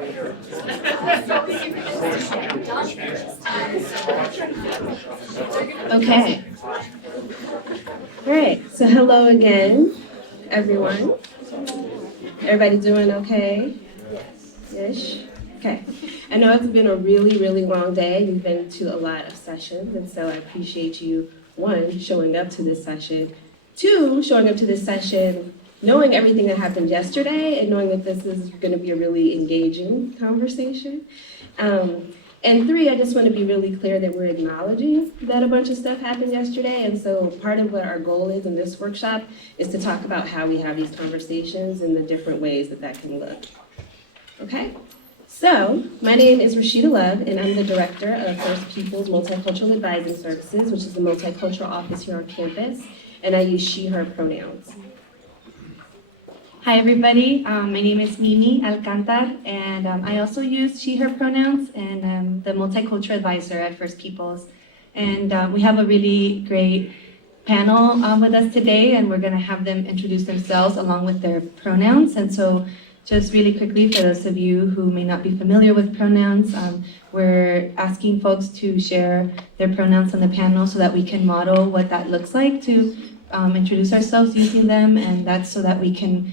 Okay. All right, so hello again, everyone. Everybody doing okay? Ish? Okay. I know it's been a really, really long day. You've been to a lot of sessions, and so I appreciate you, one, showing up to this session, two, showing up to this session knowing everything that happened yesterday and knowing that this is going to be a really engaging conversation. And three, I just want to be really clear that we're acknowledging that a bunch of stuff happened yesterday, and so part of what our goal is in this workshop is to talk about how we have these conversations and the different ways that that can look. Okay? So, my name is Rashida Love, and I'm the director of First People's Multicultural Advising Services, which is the multicultural office here on campus, and I use she, her pronouns. Hi everybody, my name is Mimi Alcantar, and I also use she, her pronouns, and I'm the multicultural advisor at First Peoples. And we have a really great panel with us today, and we're going to have them introduce themselves along with their pronouns. And so just really quickly, for those of you who may not be familiar with pronouns, we're asking folks to share their pronouns on the panel so that we can model what that looks like to introduce ourselves using them, and that's so that we can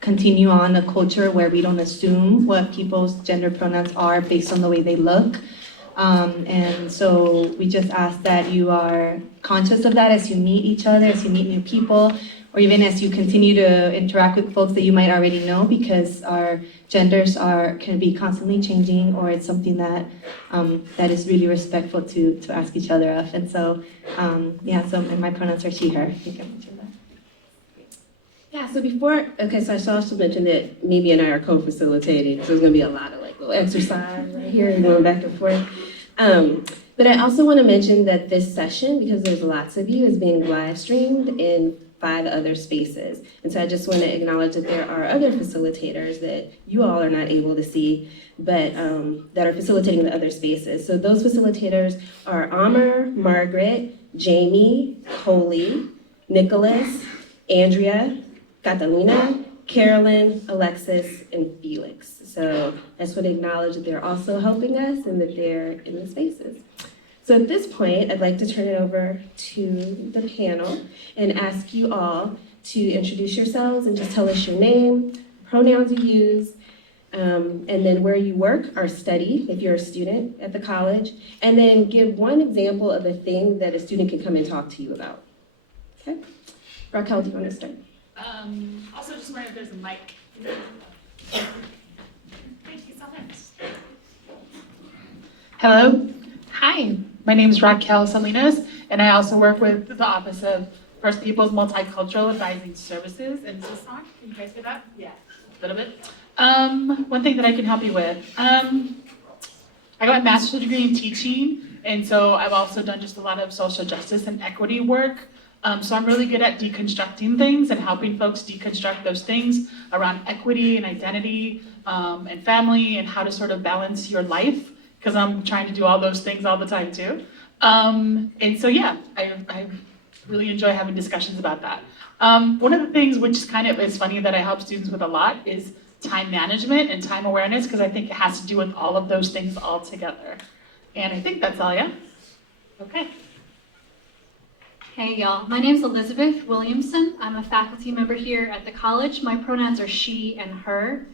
continue on a culture where we don't assume what people's gender pronouns are based on the way they look. And so we just ask that you are conscious of that as you meet each other, as you meet new people, or even as you continue to interact with folks that you might already know, because our genders can be constantly changing, or it's something that that is really respectful to ask each other of. And so, and my pronouns are she, her. I think I mentioned that. Yeah, so so I should also mention that Mimi and I are co-facilitating, so there's gonna be a lot of like little exercise right here and going back and forth. But I also wanna mention that this session, because there's lots of you, is being live streamed in 5 other spaces. And so I just wanna acknowledge that there are other facilitators that you all are not able to see, but that are facilitating the other spaces. So those facilitators are Amr, Margaret, Jamie, Coley, Nicholas, Andrea, Catalina, Carolyn, Alexis, and Felix. So I just want to acknowledge that they're also helping us and that they're in the spaces. So at this point, I'd like to turn it over to the panel and ask you all to introduce yourselves and just tell us your name, pronouns you use, and then where you work or study if you're a student at the college, and then give one example of a thing that a student can come and talk to you about. Okay? Raquel, do you want to start? Also, just wondering if there's a mic. Thank you so much. Hello. Hi. My name is Raquel Salinas, and I also work with the Office of First People's Multicultural Advising Services. And is this on? Can you guys hear that? Yeah. A little bit. One thing that I can help you with. I got my master's degree in teaching, and so I've also done just a lot of social justice and equity work. So I'm really good at deconstructing things and helping folks deconstruct those things around equity and identity and family and how to sort of balance your life, because I'm trying to do all those things all the time too. And so yeah, I really enjoy having discussions about that. One of the things which is funny that I help students with a lot is time management and time awareness, because I think it has to do with all of those things all together. And I think that's all, yeah? Okay. Hey y'all, my name is Elizabeth Williamson. I'm a faculty member here at the college. My pronouns are she and her.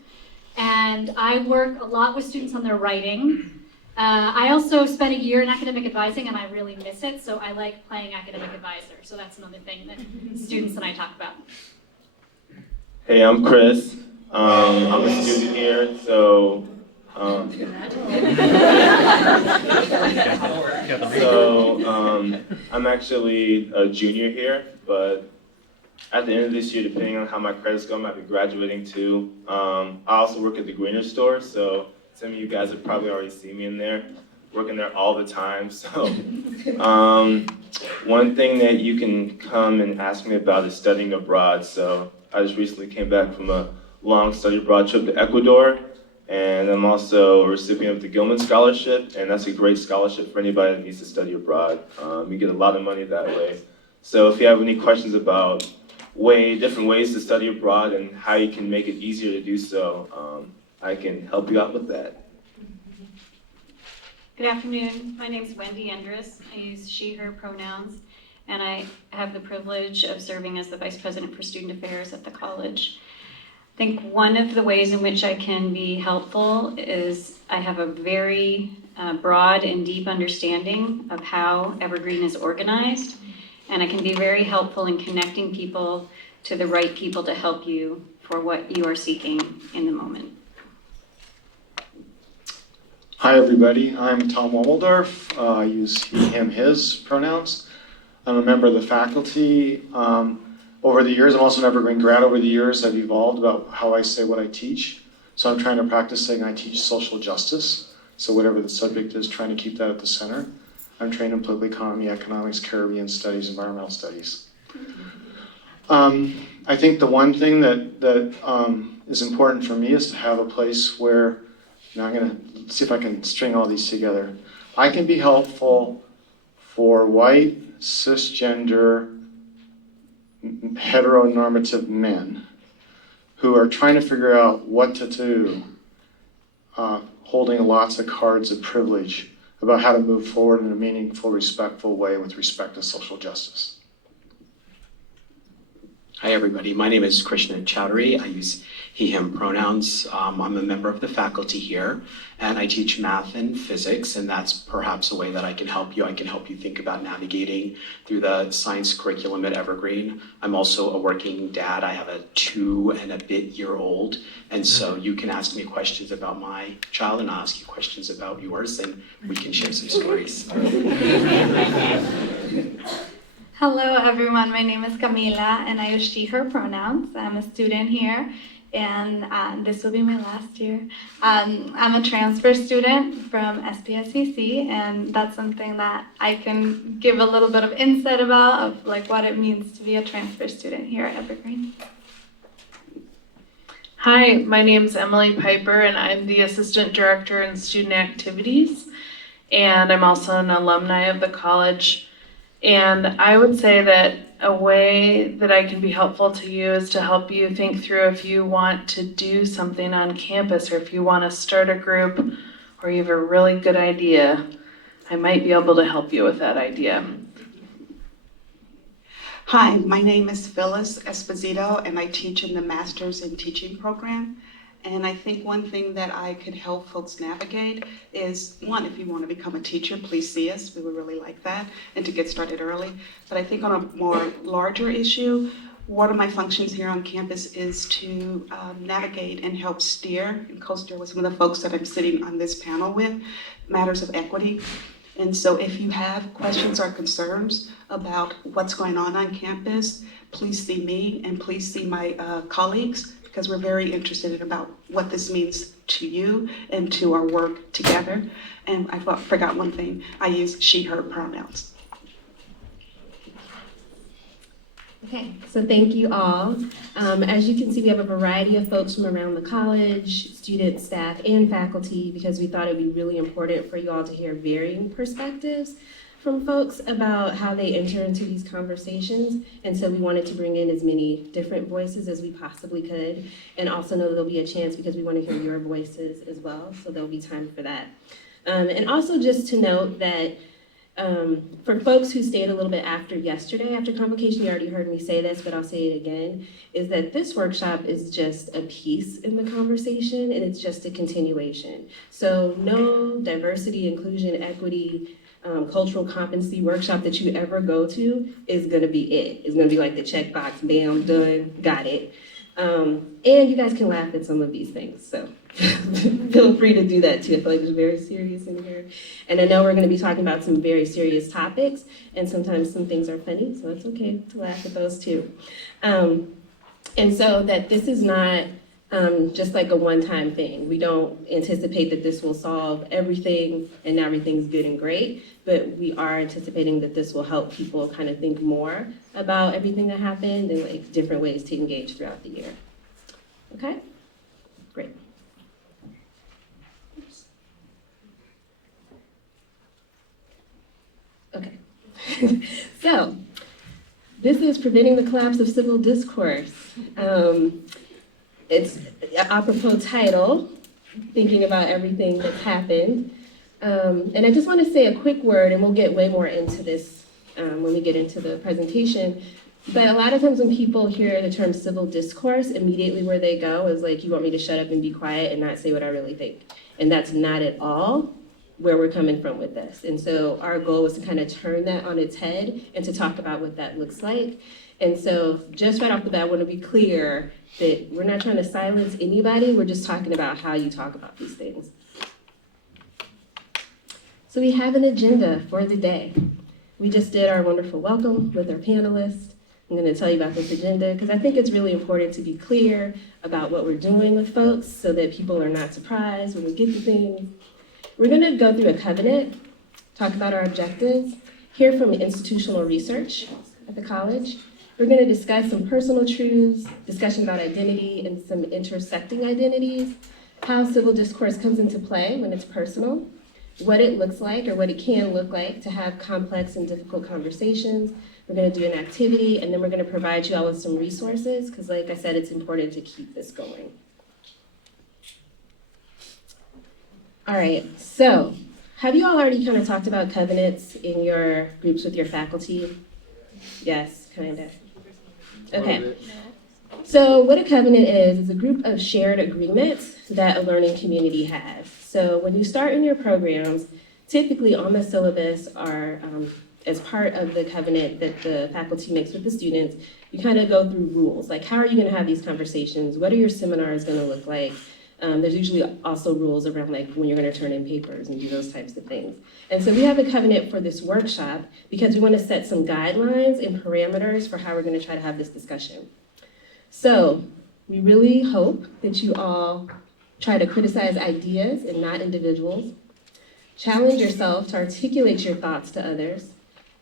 And I work a lot with students on their writing. I also spent a year in academic advising and I really miss it, so I like playing academic advisor. So that's another thing that students and I talk about. Hey, I'm Chris. I'm a student here, so I'm actually a junior here, but at the end of this year, depending on how my credits go, I might be graduating too. I also work at the Greener store, so some of you guys have probably already seen me in there, working there all the time. So one thing that you can come and ask me about is studying abroad. So I just recently came back from a long study abroad trip to Ecuador. And I'm also a recipient of the Gilman Scholarship, and that's a great scholarship for anybody that needs to study abroad. You get a lot of money that way. So if you have any questions about different ways to study abroad and how you can make it easier to do so, I can help you out with that. Good afternoon. My name is Wendy Endres. I use she, her pronouns, and I have the privilege of serving as the Vice President for Student Affairs at the college. I think one of the ways in which I can be helpful is I have a very broad and deep understanding of how Evergreen is organized, and I can be very helpful in connecting people to the right people to help you for what you are seeking in the moment. Hi, everybody. I'm Tom Wommeldorf. I use he, him, his pronouns. I'm a member of the faculty. Over the years, I'm also an Evergreen grad. Over the years, I've evolved about how I say what I teach. So I'm trying to practice saying I teach social justice. So whatever the subject is, trying to keep that at the center. I'm trained in political economy, economics, Caribbean studies, environmental studies. I think the one thing that is important for me is to have a place where, now I'm gonna see if I can string all these together. I can be helpful for white, cisgender, heteronormative men who are trying to figure out what to do, holding lots of cards of privilege about how to move forward in a meaningful, respectful way with respect to social justice. Hi, everybody. My name is Krishna Chowdhury. I use he, him pronouns. I'm a member of the faculty here, and I teach math and physics, and that's perhaps a way that I can help you. I can help you think about navigating through the science curriculum at Evergreen. I'm also a working dad. I have a 2-and-a-bit-year-old, and so you can ask me questions about my child, and I'll ask you questions about yours, and we can share some stories. Hello everyone, my name is Camila and I use she, her pronouns. I'm a student here and this will be my last year. I'm a transfer student from SPSCC and that's something that I can give a little bit of insight about of like what it means to be a transfer student here at Evergreen. Hi, my name is Emily Piper and I'm the Assistant Director in Student Activities and I'm also an alumni of the college. And I would say that a way that I can be helpful to you is to help you think through if you want to do something on campus or if you want to start a group or you have a really good idea. I might be able to help you with that idea. Hi, my name is Phyllis Esposito and I teach in the Masters in Teaching program. And I think one thing that I could help folks navigate is, one, if you want to become a teacher, please see us. We would really like that, and to get started early. But I think on a more larger issue, one of my functions here on campus is to navigate and help steer and co-steer with some of the folks that I'm sitting on this panel with, matters of equity. And so if you have questions or concerns about what's going on campus, please see me and please see my colleagues, because we're very interested about what this means to you and to our work together. And I forgot one thing, I use she, her pronouns. Okay, so thank you all. As you can see, we have a variety of folks from around the college, students, staff, and faculty, because we thought it'd be really important for you all to hear varying perspectives from folks about how they enter into these conversations. And so we wanted to bring in as many different voices as we possibly could, and also know that there'll be a chance because we want to hear your voices as well, so there'll be time for that. And also just to note that for folks who stayed a little bit after yesterday, after convocation, you already heard me say this, but I'll say it again, is that this workshop is just a piece in the conversation and it's just a continuation. So no diversity, inclusion, equity, cultural competency workshop that you ever go to is gonna be it. It's gonna be like the checkbox, bam, done, got it. And you guys can laugh at some of these things, so feel free to do that too. I feel like it's very serious in here. And I know we're gonna be talking about some very serious topics, and sometimes some things are funny, so it's okay to laugh at those too. And so that this is not just like a one-time thing. We don't anticipate that this will solve everything and everything's good and great, but we are anticipating that this will help people kind of think more about everything that happened and like different ways to engage throughout the year. Okay? Great. Okay. So, this is Preventing the Collapse of Civil Discourse. It's an apropos title, thinking about everything that's happened. And I just want to say a quick word, and we'll get way more into this when we get into the presentation. But a lot of times when people hear the term civil discourse, immediately where they go is like, you want me to shut up and be quiet and not say what I really think. And that's not at all where we're coming from with this. And so our goal was to kind of turn that on its head and to talk about what that looks like. And so just right off the bat, I want to be clear that we're not trying to silence anybody. We're just talking about how you talk about these things. So we have an agenda for the day. We just did our wonderful welcome with our panelists. I'm going to tell you about this agenda because I think it's really important to be clear about what we're doing with folks so that people are not surprised when we get to things. We're going to go through a covenant, talk about our objectives, hear from institutional research at the college. We're going to discuss some personal truths, discussion about identity and some intersecting identities, how civil discourse comes into play when it's personal, what it looks like or what it can look like to have complex and difficult conversations. We're going to do an activity, and then we're going to provide you all with some resources because, like I said, it's important to keep this going. All right, so have you all already kind of talked about covenants in your groups with your faculty? Yes, kind of. Okay. So what a covenant is a group of shared agreements that a learning community has. So when you start in your programs, typically on the syllabus are, as part of the covenant that the faculty makes with the students, you kind of go through rules, like how are you going to have these conversations? What are your seminars going to look like? There's usually also rules around like when you're going to turn in papers and do those types of things. And so we have a covenant for this workshop because we want to set some guidelines and parameters for how we're going to try to have this discussion. So we really hope that you all try to criticize ideas and not individuals. Challenge yourself to articulate your thoughts to others.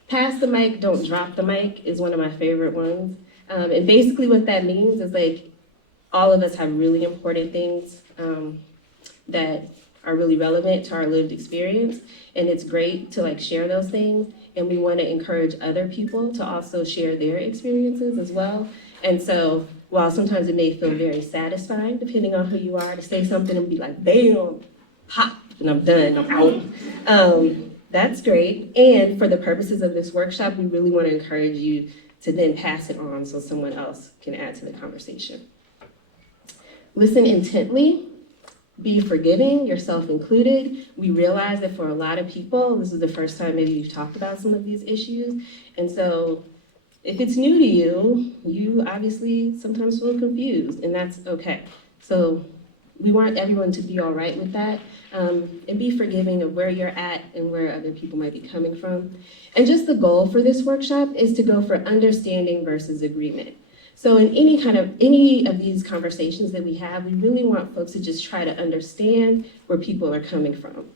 Pass the mic, don't drop the mic is one of my favorite ones. And basically what that means is like all of us have really important things that are really relevant to our lived experience. And it's great to like share those things. And we want to encourage other people to also share their experiences as well. And so while sometimes it may feel very satisfying, depending on who you are, to say something and be like, bam, hot, and I'm done, I'm out. That's great. And for the purposes of this workshop, we really want to encourage you to then pass it on so someone else can add to the conversation. Listen intently, be forgiving, yourself included. We realize that for a lot of people, this is the first time maybe you've talked about some of these issues. And so if it's new to you, you obviously sometimes feel confused, and that's okay. So we want everyone to be all right with that, and be forgiving of where you're at and where other people might be coming from. And just the goal for this workshop is to go for understanding versus agreement. So in any of these conversations that we have, we really want folks to just try to understand where people are coming from.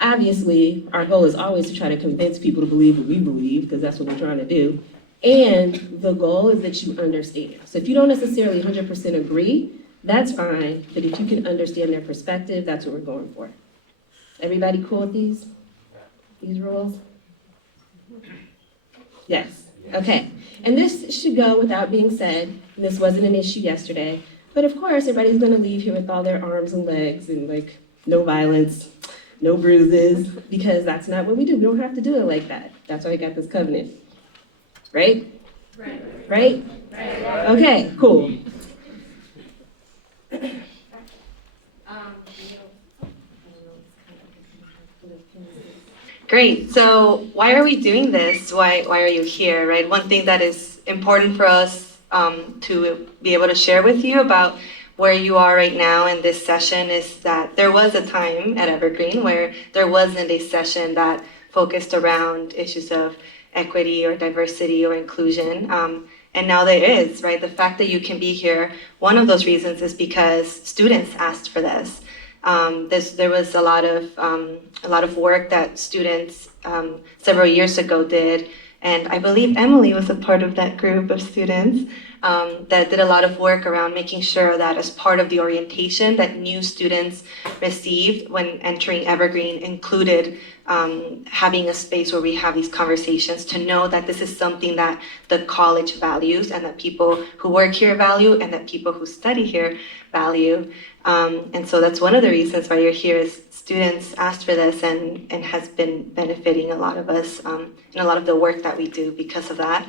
Obviously, our goal is always to try to convince people to believe what we believe, because that's what we're trying to do. And the goal is that you understand. So if you don't necessarily 100% agree, that's fine, but if you can understand their perspective, that's what we're going for. Everybody cool with these rules? Yes, okay. And this should go without being said, and this wasn't an issue yesterday, but of course, everybody's gonna leave here with all their arms and legs and like no violence, no bruises, because that's not what we do. We don't have to do it like that. That's why we got this covenant, right? Right? Okay, cool. Great. So why are we doing this? Why are you here, right? One thing that is important for us to be able to share with you about where you are right now in this session is that there was a time at Evergreen where there wasn't a session that focused around issues of equity or diversity or inclusion. And now there is, right? The fact that you can be here, one of those reasons is because students asked for this. There was a lot of work that students several years ago did, and I believe Emily was a part of that group of students that did a lot of work around making sure that as part of the orientation that new students received when entering Evergreen included having a space where we have these conversations to know that this is something that the college values and that people who work here value and that people who study here value. And so that's one of the reasons why you're here is students asked for this and has been benefiting a lot of us in a lot of the work that we do because of that.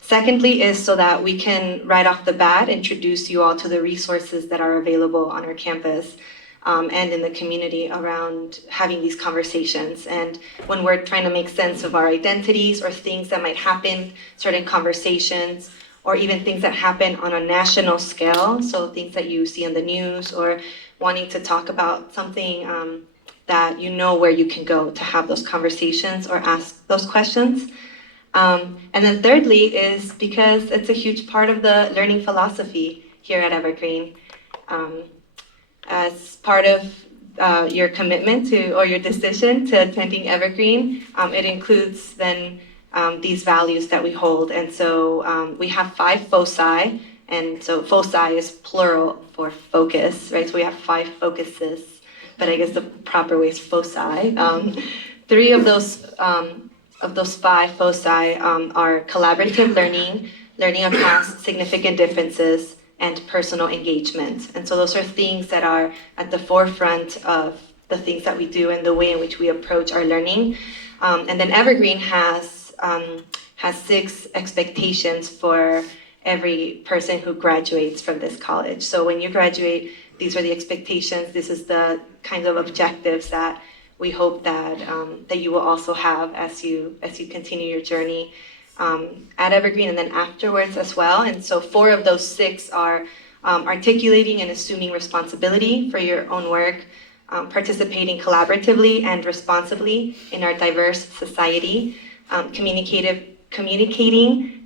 Secondly is so that we can right off the bat introduce you all to the resources that are available on our campus and in the community around having these conversations. And when we're trying to make sense of our identities or things that might happen, certain conversations, or even things that happen on a national scale, so things that you see in the news or wanting to talk about something that you know where you can go to have those conversations or ask those questions. And then thirdly is because it's a huge part of the learning philosophy here at Evergreen. As part of your commitment to or your decision to attending Evergreen, it includes then these values that we hold. And so we have 5 foci, and so foci is plural for focus, right? So we have 5 focuses, but I guess the proper way is foci. 3 of those 5 foci are collaborative learning, learning across significant differences, and personal engagement. And so those are things that are at the forefront of the things that we do and the way in which we approach our learning. And then Evergreen has 6 expectations for every person who graduates from this college. So when you graduate, these are the expectations. This is the kind of objectives that we hope that that you will also have as you continue your journey at Evergreen and then afterwards as well. And so 4 of those 6 are articulating and assuming responsibility for your own work, participating collaboratively and responsibly in our diverse society, communicating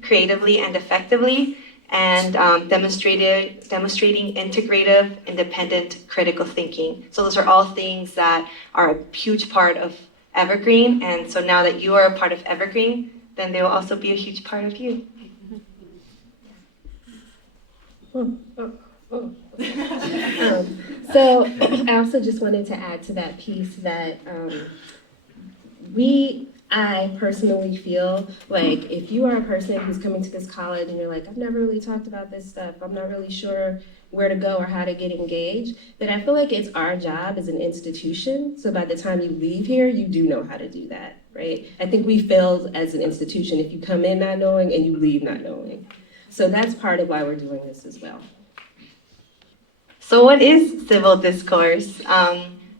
creatively and effectively, and demonstrating integrative, independent, critical thinking. So those are all things that are a huge part of Evergreen. And so now that you are a part of Evergreen, then they will also be a huge part of you. So I also just wanted to add to that piece that I personally feel like if you are a person who's coming to this college and you're like, I've never really talked about this stuff, I'm not really sure where to go or how to get engaged, then I feel like it's our job as an institution. So by the time you leave here, you do know how to do that, right? I think we failed as an institution if you come in not knowing and you leave not knowing. So that's part of why we're doing this as well. So what is civil discourse?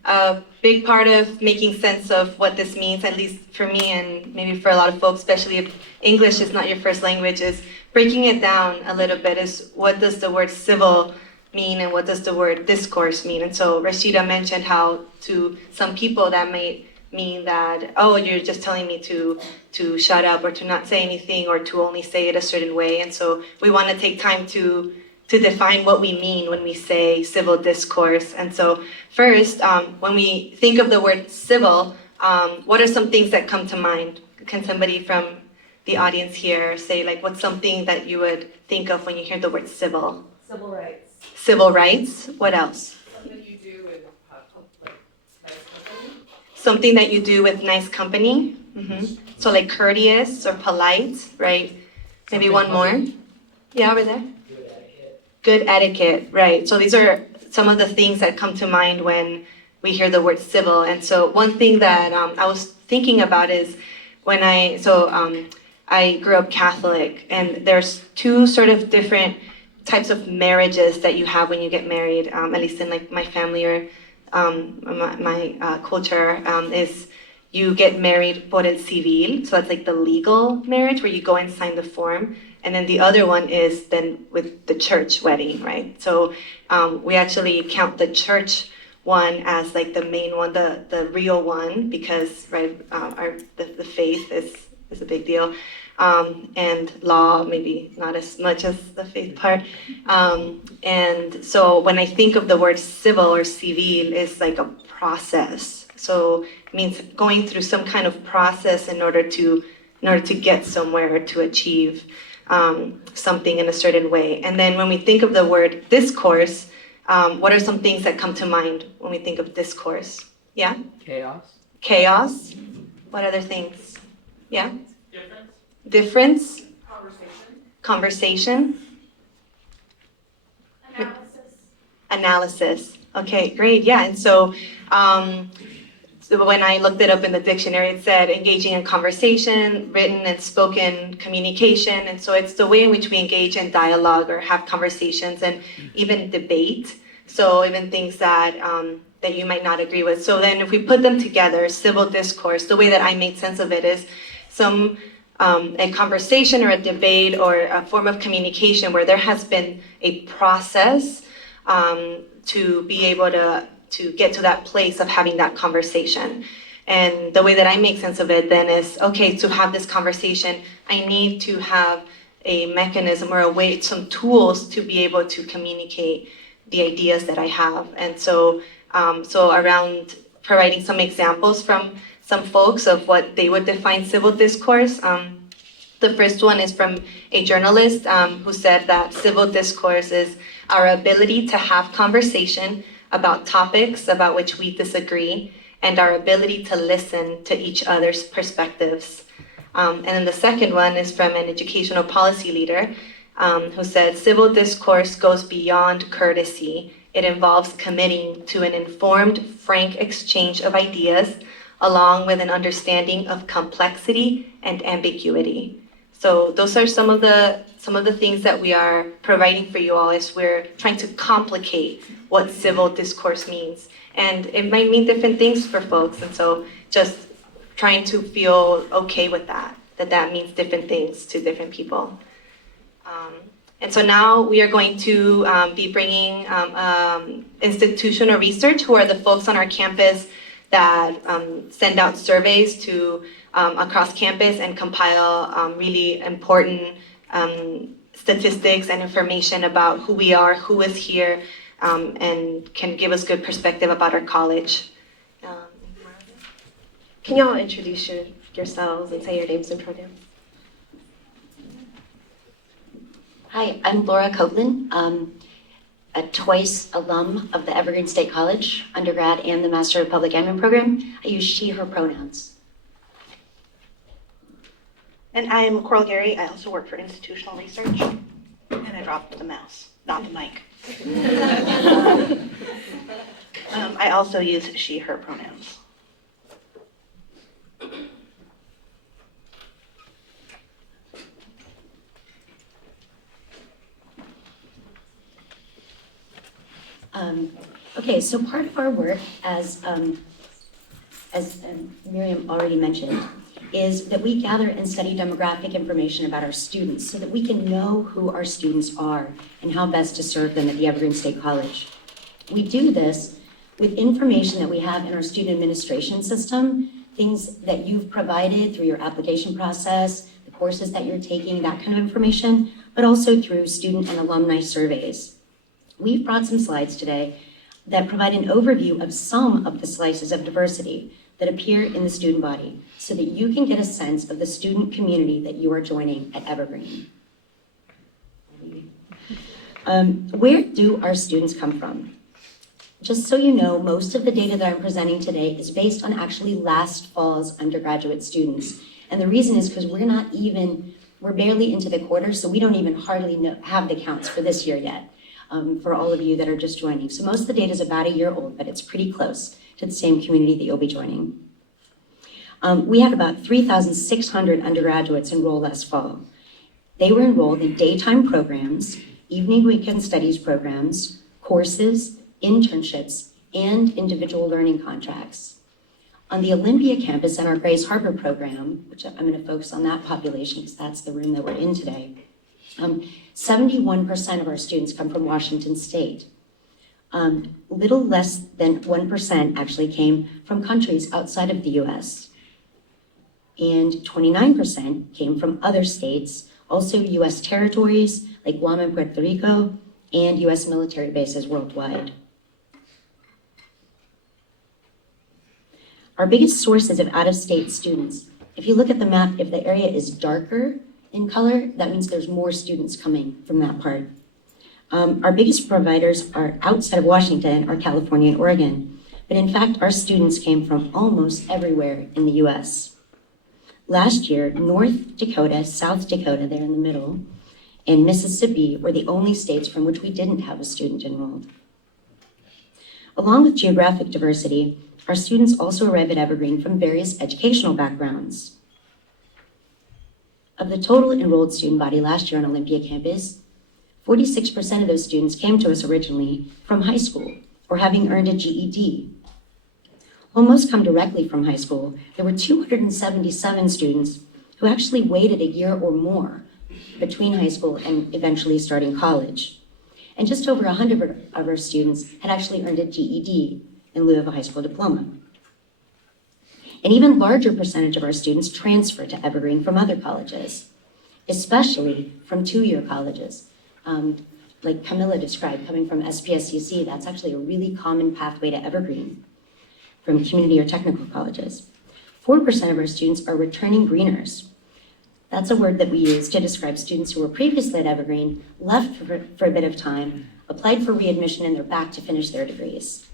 A big part of making sense of what this means, at least for me and maybe for a lot of folks, especially if English is not your first language, is breaking it down a little bit is what does the word civil mean and what does the word discourse mean? And so Rashida mentioned how to some people that may mean that, oh, you're just telling me to shut up or to not say anything or to only say it a certain way. And so we want to take time to define what we mean when we say civil discourse. And so first, when we think of the word civil, what are some things that come to mind? Can somebody from the audience here say, like, what's something that you would think of when you hear the word civil? Civil rights. Civil rights, what else? Something you do with nice company. Something that you do with nice company. Mm-hmm. So like courteous or polite, right? Maybe one more. Yeah, over there. Good etiquette, right. So these are some of the things that come to mind when we hear the word civil. And so one thing that I was thinking about is when I grew up Catholic, and there's 2 sort of different types of marriages that you have when you get married, at least in like my family or my culture, is you get married por el civil, so that's like the legal marriage where you go and sign the form. And then the other one is then with the church wedding, right? So we actually count the church one as like the main one, the real one, because right, the faith is a big deal. And law, maybe not as much as the faith part. And so when I think of the word civil or civil, it's like a process. So it means going through some kind of process in order to get somewhere or to achieve. something in a certain way. And then when we think of the word discourse, what are some things that come to mind when we think of discourse? Yeah? Chaos. Chaos. What other things? Yeah? Difference. Difference. Conversation. Conversation. Analysis. Analysis. Okay, great. Yeah, and so when I looked it up in the dictionary, it said engaging in conversation, written and spoken communication. And so it's the way in which we engage in dialogue or have conversations and even debate. So even things that that you might not agree with. So then if we put them together, civil discourse, the way that I made sense of it is a conversation or a debate or a form of communication where there has been a process to be able to get to that place of having that conversation. And the way that I make sense of it then is, okay, to have this conversation, I need to have a mechanism or a way, some tools to be able to communicate the ideas that I have. And so around providing some examples from some folks of what they would define civil discourse. The first one is from a journalist who said that civil discourse is our ability to have conversation about topics about which we disagree and our ability to listen to each other's perspectives. And then the second one is from an educational policy leader who said, civil discourse goes beyond courtesy. It involves committing to an informed, frank exchange of ideas along with an understanding of complexity and ambiguity. So those are some of the things that we are providing for you all as we're trying to complicate what civil discourse means. And it might mean different things for folks. And so just trying to feel okay with that means different things to different people. And so now we are going to be bringing institutional research, who are the folks on our campus that send out surveys to across campus and compile really important statistics and information about who we are, who is here, and can give us good perspective about our college. Can y'all introduce yourselves and say your names and pronouns? Hi, I'm Laura Copeland, a twice alum of the Evergreen State College, undergrad and the Master of Public Admin program. I use she, her pronouns. And I'm Coral Gary. I also work for institutional research. And I dropped the mouse, not the mic. I also use she, her pronouns. Okay, so part of our work, as Miriam already mentioned, is that we gather and study demographic information about our students so that we can know who our students are and how best to serve them at the Evergreen State College. We do this with information that we have in our student administration system, things that you've provided through your application process, the courses that you're taking, that kind of information, but also through student and alumni surveys. We've brought some slides today that provide an overview of some of the slices of diversity that appear in the student body so that you can get a sense of the student community that you are joining at Evergreen. Where do our students come from? Just so you know, most of the data that I'm presenting today is based on actually last fall's undergraduate students. And the reason is because we're barely into the quarter, so we don't even hardly have the counts for this year yet. For all of you that are just joining. So most of the data is about a year old, but it's pretty close to the same community that you'll be joining. We had about 3,600 undergraduates enroll last fall. They were enrolled in daytime programs, evening weekend studies programs, courses, internships, and individual learning contracts. On the Olympia campus and our Grace Harbor program, which I'm going to focus on that population because that's the room that we're in today, 71% of our students come from Washington State. Little less than 1% actually came from countries outside of the US. And 29% came from other states, also US territories like Guam and Puerto Rico, and US military bases worldwide. Our biggest sources of out-of-state students, if you look at the map, if the area is darker in color, that means there's more students coming from that part. Our biggest providers are outside of Washington, are California and Oregon, but in fact, our students came from almost everywhere in the US. Last year, North Dakota, South Dakota, there in the middle, and Mississippi were the only states from which we didn't have a student enrolled. Along with geographic diversity, our students also arrive at Evergreen from various educational backgrounds. Of the total enrolled student body last year on Olympia campus, 46% of those students came to us originally from high school or having earned a GED. While most come directly from high school, there were 277 students who actually waited a year or more between high school and eventually starting college. And just over 100 of our students had actually earned a GED in lieu of a high school diploma. An even larger percentage of our students transfer to Evergreen from other colleges, especially from two-year colleges. Like Camilla described, coming from SPSCC, that's actually a really common pathway to Evergreen from community or technical colleges. 4% of our students are returning greeners. That's a word that we use to describe students who were previously at Evergreen, left for a bit of time, applied for readmission, and they're back to finish their degrees.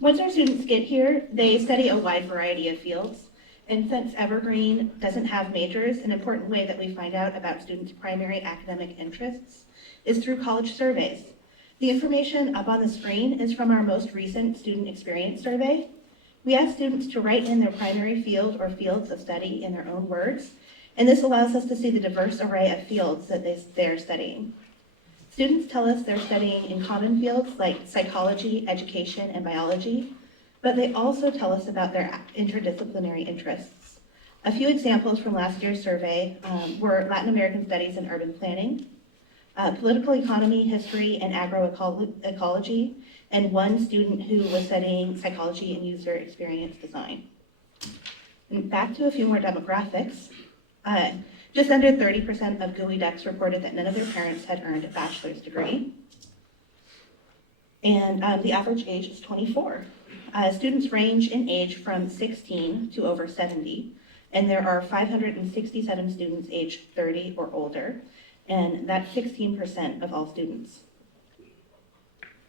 Once our students get here, they study a wide variety of fields. And since Evergreen doesn't have majors, an important way that we find out about students' primary academic interests is through college surveys. The information up on the screen is from our most recent student experience survey. We ask students to write in their primary field or fields of study in their own words, and this allows us to see the diverse array of fields that they're studying. Students tell us they're studying in common fields like psychology, education, and biology, but they also tell us about their interdisciplinary interests. A few examples from last year's survey were Latin American studies and urban planning, political economy, history, and agroecology, and one student who was studying psychology and user experience design. And back to a few more demographics. Just under 30% of GUI decks reported that none of their parents had earned a bachelor's degree. And the average age is 24. Students range in age from 16 to over 70, and there are 567 students aged 30 or older, and that's 16% of all students.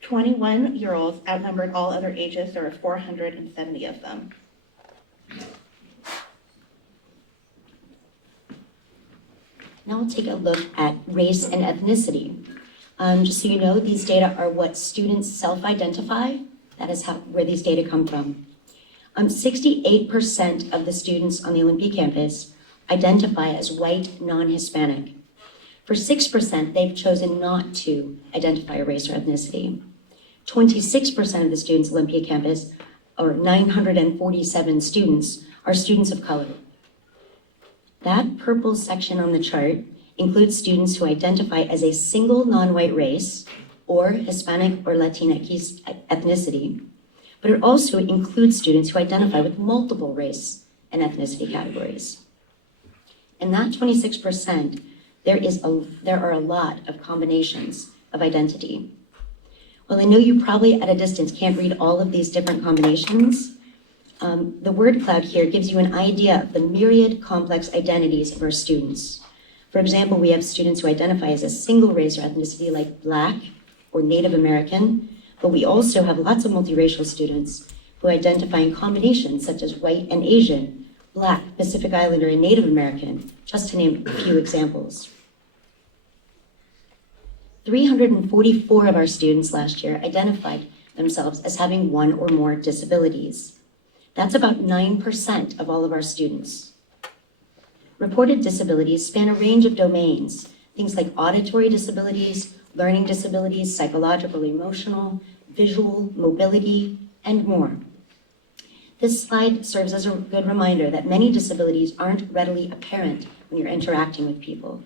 21-year-olds outnumbered all other ages. There are 470 of them. Now we'll take a look at race and ethnicity. Just so you know, these data are what students self-identify. That is where these data come from. 68% of the students on the Olympia campus identify as white, non-Hispanic. For 6%, they've chosen not to identify a race or ethnicity. 26% of the students at Olympia campus, or 947 students, are students of color. That purple section on the chart includes students who identify as a single non-white race or Hispanic or Latinx ethnicity, but it also includes students who identify with multiple race and ethnicity categories. In that 26%, there are a lot of combinations of identity. While I know you probably at a distance can't read all of these different combinations, the word cloud here gives you an idea of the myriad complex identities of our students. For example, we have students who identify as a single race or ethnicity like Black or Native American, but we also have lots of multiracial students who identify in combinations such as white and Asian, Black, Pacific Islander, and Native American, just to name a few examples. 344 of our students last year identified themselves as having one or more disabilities. That's about 9% of all of our students. Reported disabilities span a range of domains, things like auditory disabilities, learning disabilities, psychological, emotional, visual, mobility, and more. This slide serves as a good reminder that many disabilities aren't readily apparent when you're interacting with people.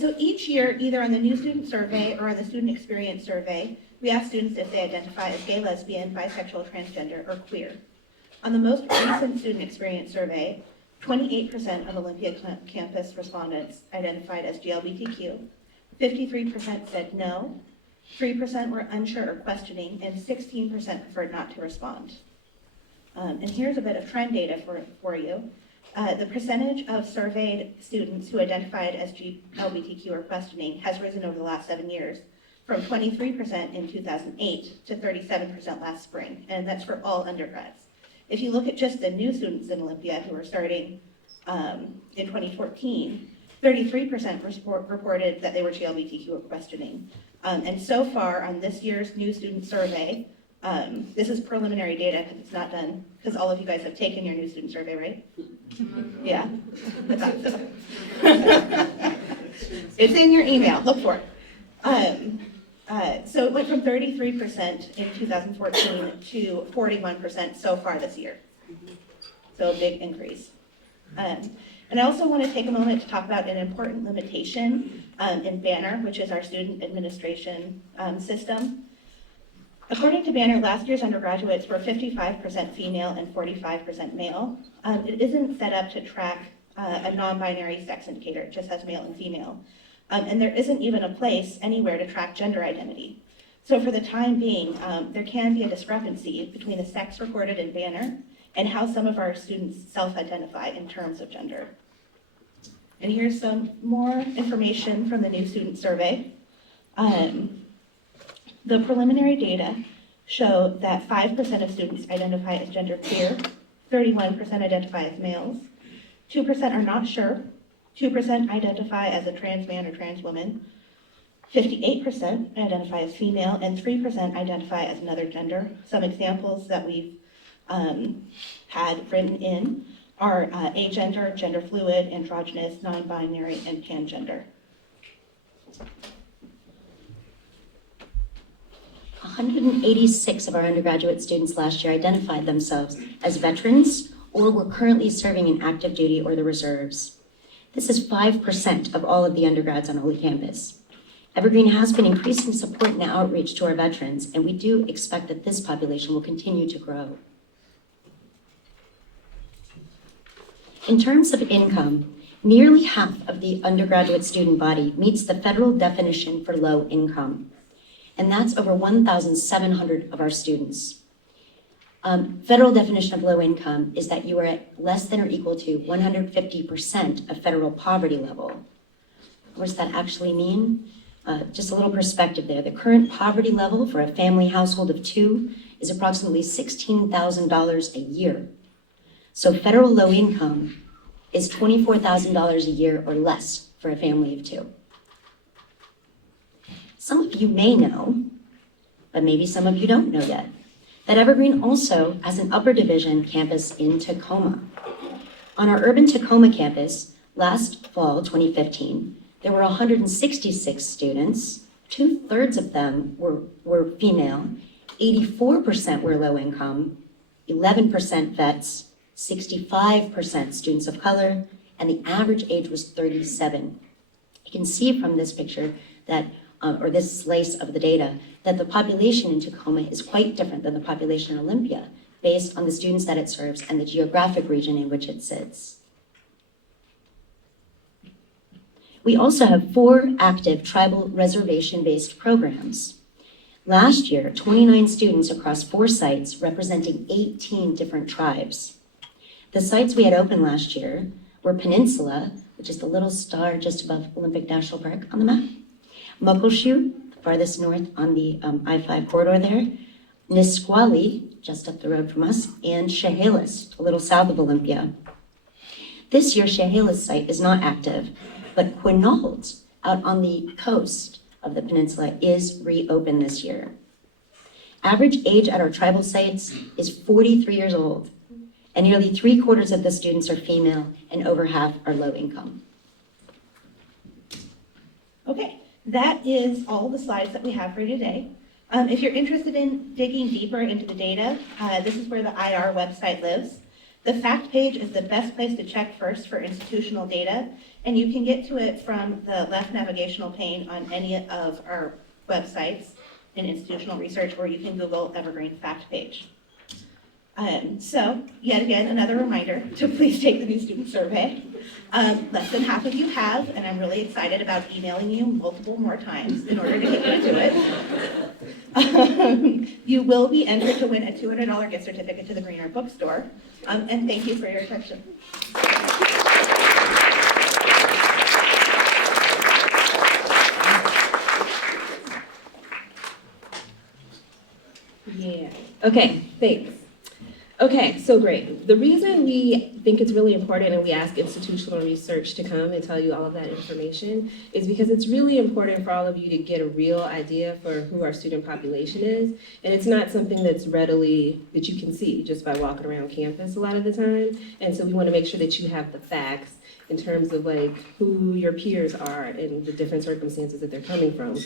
So each year, either on the new student survey or on the student experience survey, we ask students if they identify as gay, lesbian, bisexual, transgender, or queer. On the most recent student experience survey, 28% of Olympia campus respondents identified as GLBTQ, 53% said no, 3% were unsure or questioning, and 16% preferred not to respond. And here's a bit of trend data for you. The percentage of surveyed students who identified as LGBTQ or questioning has risen over the last 7 years, from 23% in 2008 to 37% last spring, and that's for all undergrads. If you look at just the new students in Olympia who are starting in 2014, 33% reported that they were GLBTQ or questioning. And so far on this year's new student survey, this is preliminary data because it's not done, because all of you guys have taken your new student survey, right? Yeah. It's in your email, look for it. So it went from 33% in 2014 to 41% so far this year. So a big increase. And I also want to take a moment to talk about an important limitation in Banner, which is our student administration system. According to Banner, last year's undergraduates were 55% female and 45% male. It isn't set up to track a non-binary sex indicator, it just has male and female. And there isn't even a place anywhere to track gender identity. So for the time being, there can be a discrepancy between the sex recorded in Banner and how some of our students self-identify in terms of gender. And here's some more information from the new student survey. The preliminary data show that 5% of students identify as gender queer, 31% identify as males, 2% are not sure, 2% identify as a trans man or trans woman, 58% identify as female, and 3% identify as another gender. Some examples that we've had written in are agender, gender fluid, androgynous, non-binary, and pangender. 186 of our undergraduate students last year identified themselves as veterans or were currently serving in active duty or the reserves. This is 5% of all of the undergrads on Ole campus. Evergreen has been increasing support and outreach to our veterans, and we do expect that this population will continue to grow. In terms of income, nearly half of the undergraduate student body meets the federal definition for low income, and that's over 1,700 of our students. Federal definition of low income is that you are at less than or equal to 150% of federal poverty level. What does that actually mean? Just a little perspective there. The current poverty level for a family household of 2 is approximately $16,000 a year. So federal low income is $24,000 a year or less for a family of 2. Some of you may know, but maybe some of you don't know yet, that Evergreen also has an upper division campus in Tacoma. On our urban Tacoma campus, last fall, 2015, there were 166 students. 2/3 of them were female, 84% were low income, 11% vets, 65% students of color, and the average age was 37. You can see from this picture that, or this slice of the data, that the population in Tacoma is quite different than the population in Olympia, based on the students that it serves and the geographic region in which it sits. We also have 4 active tribal reservation-based programs. Last year, 29 students across 4 sites representing 18 different tribes. The sites we had open last year were Peninsula, which is the little star just above Olympic National Park on the map, Muckleshoot, farthest north on the I-5 corridor there, Nisqually, just up the road from us, and Chehalis, a little south of Olympia. This year, Chehalis site is not active, but Quinault, out on the coast of the peninsula, is reopened this year. Average age at our tribal sites is 43 years old, and nearly 3/4 of the students are female, and over half are low income. Okay, that is all the slides that we have for you today. If you're interested in digging deeper into the data, this is where the IR website lives. The fact page is the best place to check first for institutional data, and you can get to it from the left navigational pane on any of our websites in institutional research, or you can Google Evergreen fact page. So, yet again, another reminder to please take the new student survey. Less than half of you have, and I'm really excited about emailing you multiple more times in order to get you to do it. You will be entered to win a $200 gift certificate to the Greener Bookstore. And thank you for your attention. Yeah, okay, thanks. Okay, so great. The reason we think it's really important and we ask institutional research to come and tell you all of that information is because it's really important for all of you to get a real idea for who our student population is. And it's not something that's readily, that you can see just by walking around campus a lot of the time. And so we want to make sure that you have the facts in terms of like who your peers are and the different circumstances that they're coming from.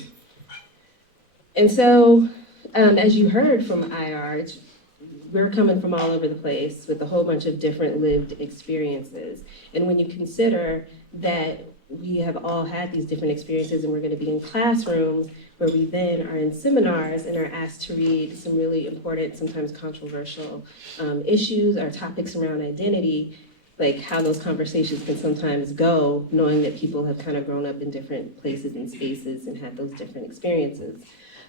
And so, as you heard from IR, we're coming from all over the place with a whole bunch of different lived experiences. And when you consider that we have all had these different experiences and we're going to be in classrooms where we then are in seminars and are asked to read some really important, sometimes controversial issues or topics around identity, like how those conversations can sometimes go, knowing that people have kind of grown up in different places and spaces and had those different experiences.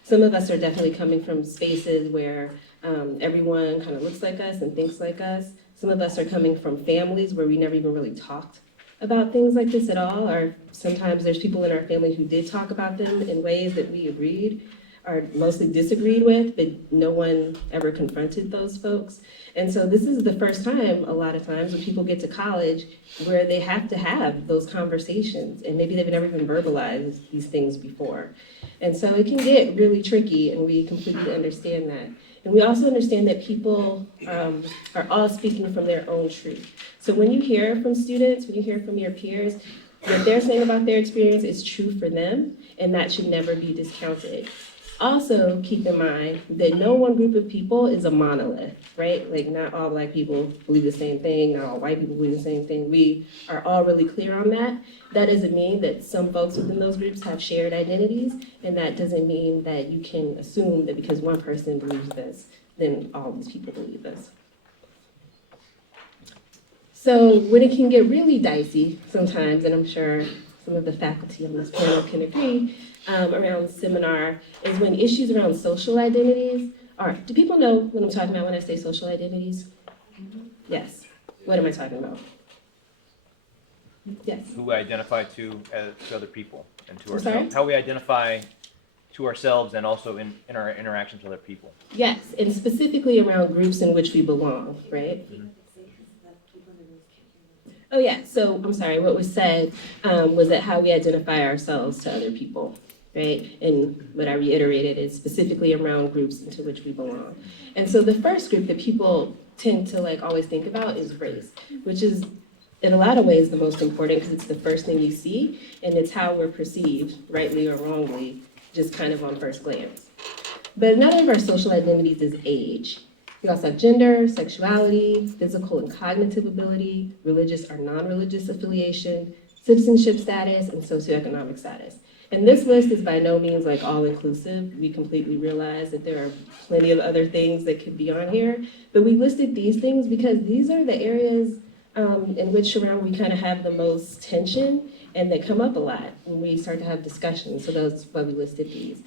Some of us are definitely coming from spaces where everyone kind of looks like us and thinks like us. Some of us are coming from families where we never even really talked about things like this at all, or sometimes there's people in our family who did talk about them in ways that we agreed or mostly disagreed with, but no one ever confronted those folks. And so this is the first time, a lot of times, when people get to college where they have to have those conversations, and maybe they've never even verbalized these things before. And so it can get really tricky, and we completely understand that. And we also understand that people are all speaking from their own truth. So when you hear from students, when you hear from your peers, what they're saying about their experience is true for them, and that should never be discounted. Also, keep in mind that no one group of people is a monolith, right? Like, not all Black people believe the same thing, not all white people believe the same thing. We are all really clear on that. That doesn't mean that some folks within those groups have shared identities, and that doesn't mean that you can assume that because one person believes this, then all these people believe this. So when it can get really dicey sometimes, and I'm sure some of the faculty on this panel can agree, around seminar, is when issues around social identities are, do people know what I'm talking about when I say social identities? Yes. What am I talking about? Yes. Who we identify to other people and to I'm sorry? ourselves. How we identify to ourselves and also in our interactions with other people. Yes, and specifically around groups in which we belong, right? Mm-hmm. Oh yeah, so I'm sorry, what was said was that how we identify ourselves to other people, right? And what I reiterated is specifically around groups into which we belong. And so the first group that people tend to like always think about is race, which is in a lot of ways the most important because it's the first thing you see and it's how we're perceived, rightly or wrongly, just kind of on first glance. But none of our social identities is age. We also have gender, sexuality, physical and cognitive ability, religious or non-religious affiliation, citizenship status, and socioeconomic status. And this list is by no means like all-inclusive. We completely realize that there are plenty of other things that could be on here, but we listed these things because these are the areas in which around we kind of have the most tension and that come up a lot when we start to have discussions, so that's why we listed these.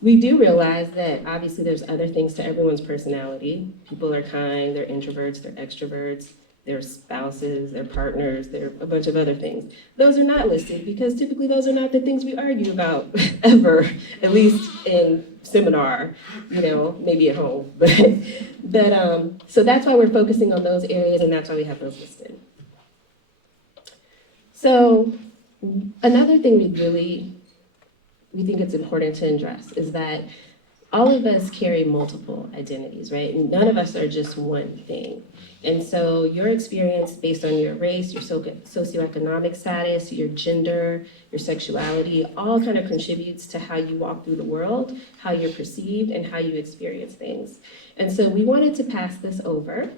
We do realize that obviously there's other things to everyone's personality. People are kind, they're introverts, they're extroverts, they're spouses, they're partners, they're a bunch of other things. Those are not listed because typically those are not the things we argue about ever, at least in seminar, you know, maybe at home. But so that's why we're focusing on those areas and that's why we have those listed. So another thing we think it's important to address is that all of us carry multiple identities, right? And none of us are just one thing. And so your experience based on your race, your socioeconomic status, your gender, your sexuality, all kind of contributes to how you walk through the world, how you're perceived, and how you experience things. And so we wanted to pass this over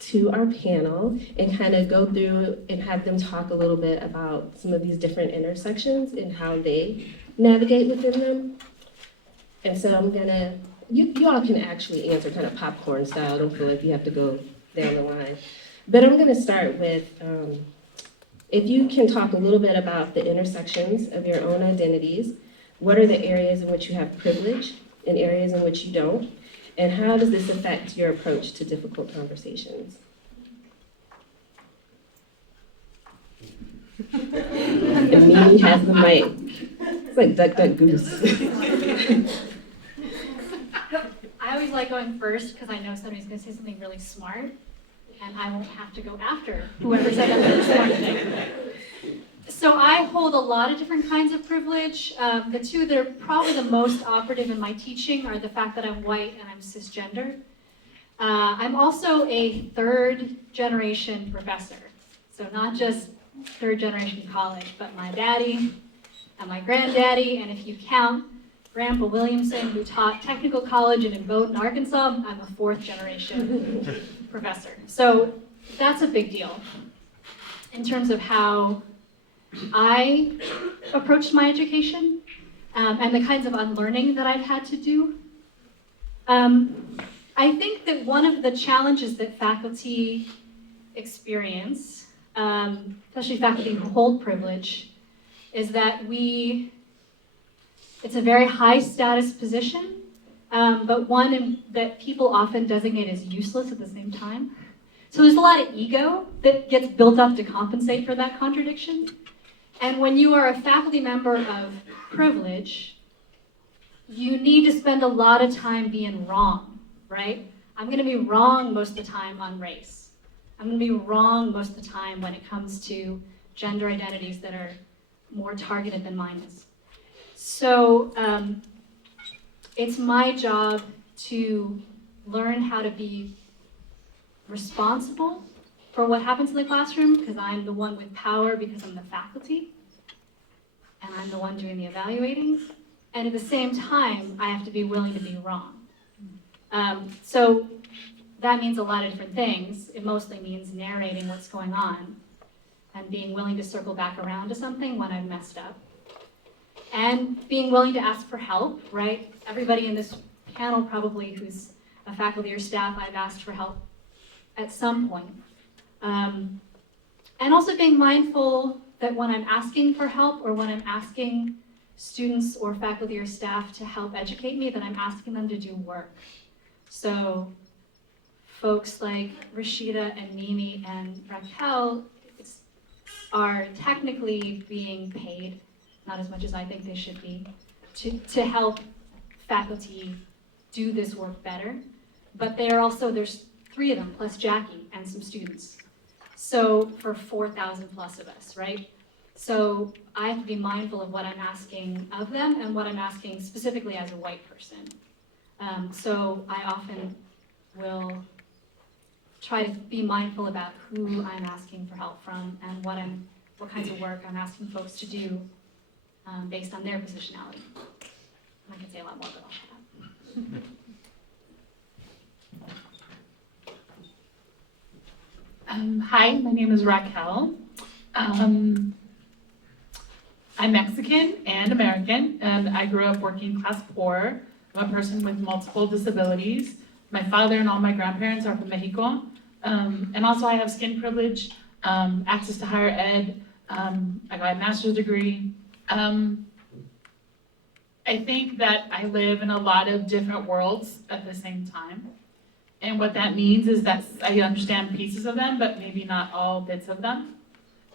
to our panel and kind of go through and have them talk a little bit about some of these different intersections and how they navigate within them. And so I'm gonna you all can actually answer kind of popcorn style. Don't feel like you have to go down the line. But I'm going to start with, if you can talk a little bit about the intersections of your own identities. What are the areas in which you have privilege and areas in which you don't? And how does this affect your approach to difficult conversations? And Mimi has the mic. It's like duck, duck, goose. I always like going first because I know somebody's going to say something really smart, and I won't have to go after whoever said that really smart thing. So I hold a lot of different kinds of privilege. The two that are probably the most operative in my teaching are the fact that I'm white and I'm cisgender. I'm also a third generation professor. So not just third generation college, but my daddy and my granddaddy, and if you count Grandpa Williamson, who taught technical college in Bowdoin, Arkansas, I'm a fourth generation professor. So that's a big deal in terms of how I approached my education and the kinds of unlearning that I've had to do. I think that one of the challenges that faculty experience, especially faculty who hold privilege, is that it's a very high status position, but one that people often designate as useless at the same time. So there's a lot of ego that gets built up to compensate for that contradiction. And when you are a faculty member of privilege, you need to spend a lot of time being wrong, right? I'm going to be wrong most of the time on race. I'm going to be wrong most of the time when it comes to gender identities that are more targeted than mine is. So it's my job to learn how to be responsible for what happens in the classroom, because I'm the one with power because I'm the faculty, and I'm the one doing the evaluating. And at the same time, I have to be willing to be wrong. So that means a lot of different things. It mostly means narrating what's going on and being willing to circle back around to something when I've messed up. And being willing to ask for help, right? Everybody in this panel probably who's a faculty or staff, I've asked for help at some point. And also being mindful that when I'm asking for help or when I'm asking students or faculty or staff to help educate me, that I'm asking them to do work. So folks like Rashida and Mimi and Raquel are technically being paid, not as much as I think they should be, to help faculty do this work better. But they are also, there's 3 of them, plus Jackie and some students. So for 4,000 plus of us, right? So I have to be mindful of what I'm asking of them and what I'm asking specifically as a white person. So I often will try to be mindful about who I'm asking for help from and what kinds of work I'm asking folks to do based on their positionality. And I could say a lot more, but I'll shut up. Hi, my name is Raquel. I'm Mexican and American, and I grew up working class poor. I'm a person with multiple disabilities. My father and all my grandparents are from Mexico. And also I have skin privilege, access to higher ed. I got a master's degree. I think that I live in a lot of different worlds at the same time. And what that means is that I understand pieces of them, but maybe not all bits of them.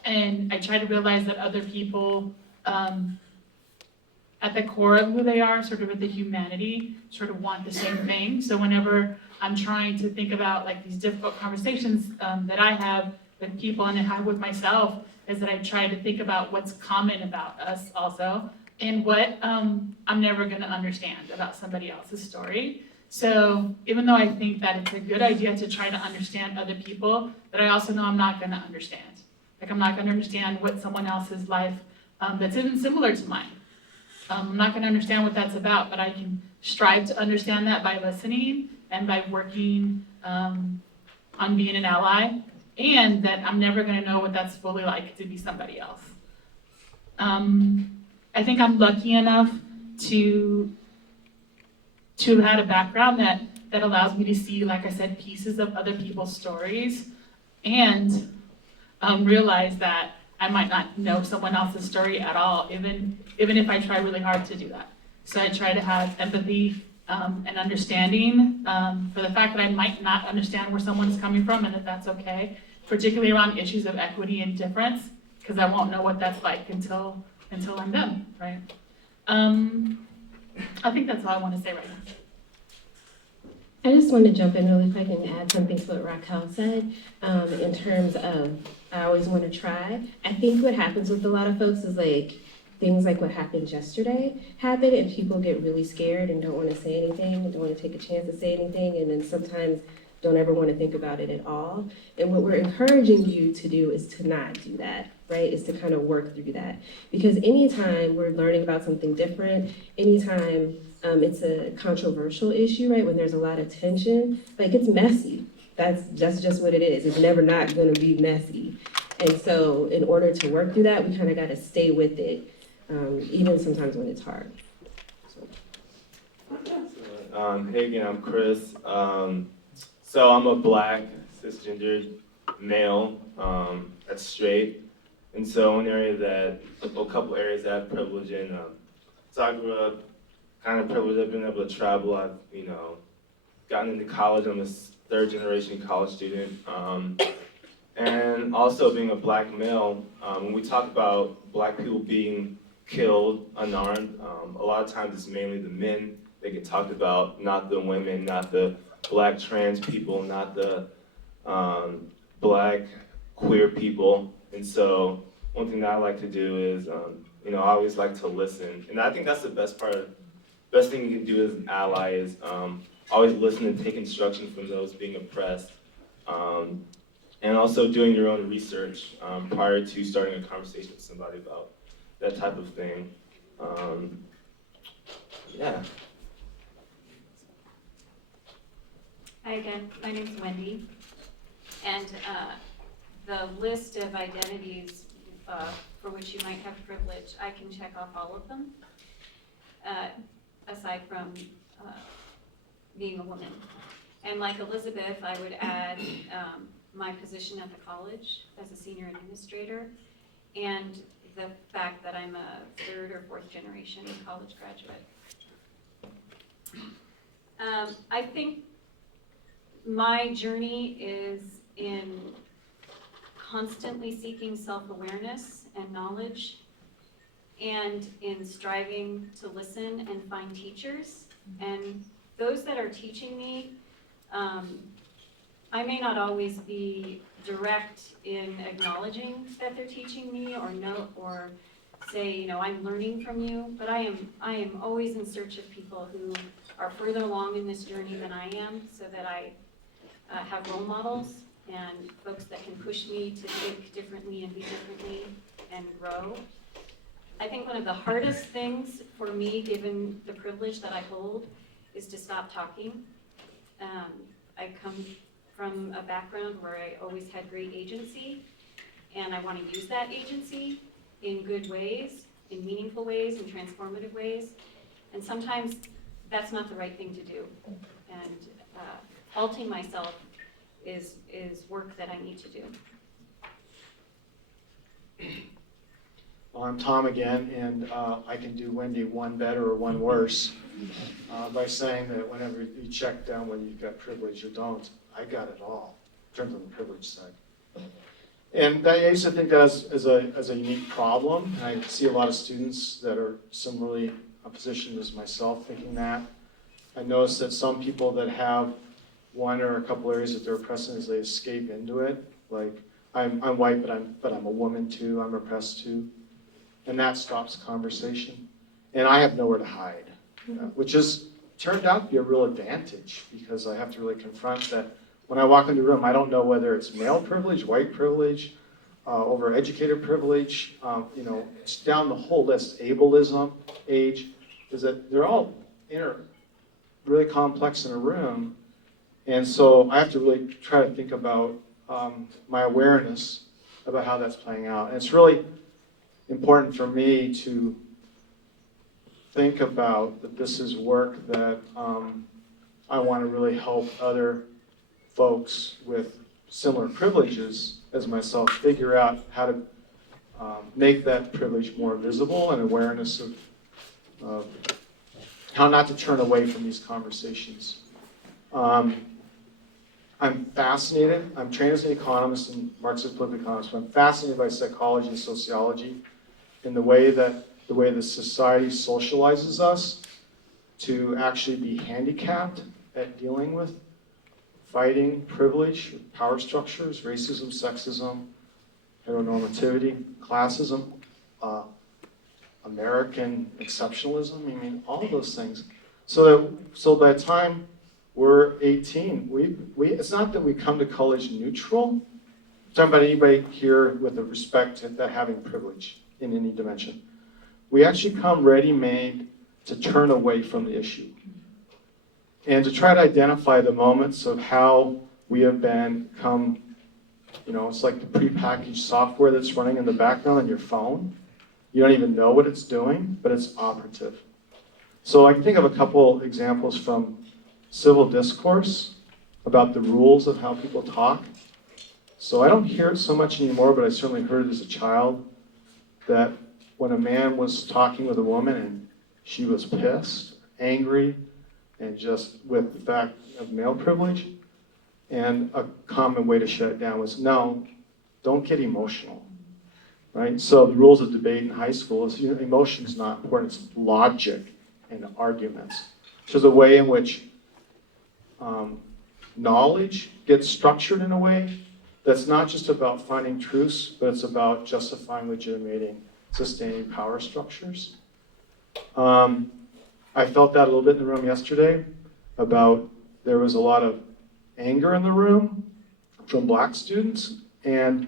And I try to realize that other people, at the core of who they are, sort of with the humanity, sort of want the same thing. So whenever I'm trying to think about like these difficult conversations that I have with people and I have with myself, is that I try to think about what's common about us also, and what I'm never gonna understand about somebody else's story. So even though I think that it's a good idea to try to understand other people, but I also know I'm not gonna understand. Like I'm not gonna understand what someone else's life that's even similar to mine. I'm not gonna understand what that's about, but I can strive to understand that by listening and by working on being an ally, and that I'm never gonna know what that's fully like to be somebody else. I think I'm lucky enough to to have a background that allows me to see, like I said, pieces of other people's stories and realize that I might not know someone else's story at all, even if I try really hard to do that. So I try to have empathy and understanding for the fact that I might not understand where someone's coming from, and that that's okay, particularly around issues of equity and difference, because I won't know what that's like until I'm done, right? I think that's all I want to say right now. I just want to jump in really quick and add something to what Raquel said in terms of I always want to try. I think what happens with a lot of folks is like things like what happened yesterday happen and people get really scared and don't want to say anything and don't want to take a chance to say anything, and then sometimes don't ever want to think about it at all. And what we're encouraging you to do is to not do that, right? Is to kind of work through that. Because anytime we're learning about something different, anytime it's a controversial issue, right? When there's a lot of tension, like it's messy. That's just what it is. It's never not gonna be messy. And so in order to work through that, we kind of got to stay with it, even sometimes when it's hard. Hey again, I'm Chris. So I'm a black, cisgendered male that's straight. And so a couple areas that I have privilege in. So I grew up kind of privileged. I've been able to travel. I've, gotten into college. I'm a third generation college student. And also being a black male, when we talk about black people being killed unarmed, a lot of times it's mainly the men that get talked about, not the women, not the black trans people, not the black queer people. And so one thing that I like to do is, I always like to listen. And I think that's the best thing you can do as an ally is always listen and take instruction from those being oppressed. And also doing your own research prior to starting a conversation with somebody about that type of thing. Yeah. Hi again, my name's Wendy, and the list of identities for which you might have privilege, I can check off all of them, aside from being a woman. And like Elizabeth, I would add my position at the college as a senior administrator, and the fact that I'm a third or fourth generation college graduate. I think my journey is in constantly seeking self-awareness and knowledge, and in striving to listen and find teachers. And those that are teaching me, I may not always be direct in acknowledging that they're teaching me or say, I'm learning from you, but I am always in search of people who are further along in this journey than I am, so that I have role models and folks that can push me to think differently and be differently and grow. I think one of the hardest things for me, given the privilege that I hold, is to stop talking. I come from a background where I always had great agency, and I want to use that agency in good ways, in meaningful ways, in transformative ways. And sometimes that's not the right thing to do. And halting myself is work that I need to do. Well, I'm Tom again, and I can do Wendy one better or one worse by saying that whenever you check down whether you've got privilege or don't, I got it all in terms of the privilege side. And I used to think that as a unique problem. And I see a lot of students that are similarly positioned as myself thinking that. I notice that some people that have one or a couple areas that they're oppressed in, as they escape into it. Like I'm white, but I'm a woman too. I'm oppressed too, and that stops conversation. And I have nowhere to hide, which has turned out to be a real advantage because I have to really confront that. When I walk into a room, I don't know whether it's male privilege, white privilege, overeducated privilege. It's down the whole list. Ableism, age, is that they're all really complex in a room. And so I have to really try to think about my awareness about how that's playing out. And it's really important for me to think about that this is work that I want to really help other folks with similar privileges as myself figure out how to make that privilege more visible and awareness of how not to turn away from these conversations. I'm fascinated. I'm trained as an economist and Marxist political economist, but I'm fascinated by psychology and sociology in the way the society socializes us to actually be handicapped at dealing with fighting privilege, power structures, racism, sexism, heteronormativity, classism, American exceptionalism. I mean, all of those things. So by the time we're 18, it's not that we come to college neutral. I'm talking about anybody here with a respect to that having privilege in any dimension. We actually come ready-made to turn away from the issue and to try to identify the moments of how we have become, it's like the prepackaged software that's running in the background on your phone. You don't even know what it's doing, but it's operative. So I can think of a couple examples from civil discourse about the rules of how people talk. So I don't hear it so much anymore, but I certainly heard it as a child, that when a man was talking with a woman and she was pissed, angry, and just with the fact of male privilege, and a common way to shut it down was, no, don't get emotional, right? So the rules of debate in high school is, emotion's not important, it's logic and arguments. So there's a way in which knowledge gets structured in a way that's not just about finding truths, but it's about justifying, legitimating, sustaining power structures. I felt that a little bit in the room yesterday about there was a lot of anger in the room from Black students, and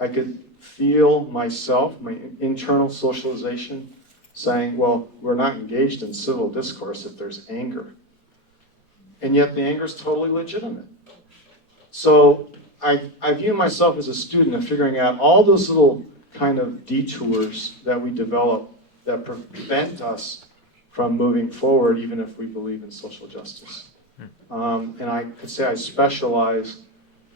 I could feel myself, my internal socialization, saying, well, we're not engaged in civil discourse if there's anger. And yet the anger is totally legitimate. So I view myself as a student of figuring out all those little kind of detours that we develop that prevent us from moving forward, even if we believe in social justice. And I could say I specialize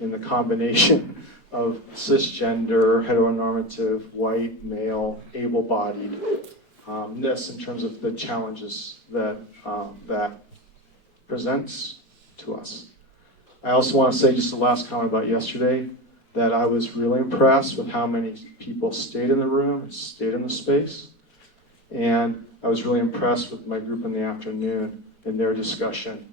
in the combination of cisgender, heteronormative, white, male, able-bodied, this in terms of the challenges that presents to us. I also want to say just the last comment about yesterday, that I was really impressed with how many people stayed in the room, stayed in the space. And I was really impressed with my group in the afternoon in their discussion,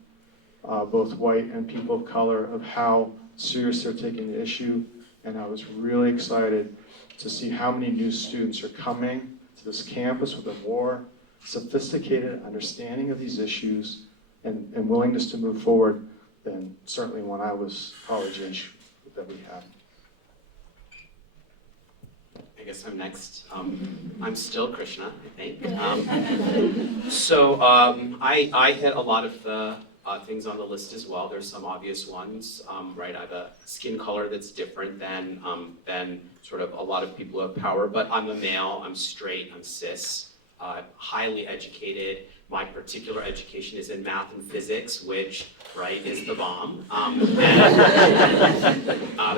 both white and people of color, of how serious they're taking the issue. And I was really excited to see how many new students are coming to this campus with a more sophisticated understanding of these issues and willingness to move forward than certainly when I was college age that we had. I guess I'm next. I'm still Krishna, I think. I hit a lot of the things on the list as well. There's some obvious ones, right? I have a skin color that's different than sort of a lot of people who have power, but I'm a male, I'm straight, I'm cis, highly educated. My particular education is in math and physics, which, right, is the bomb.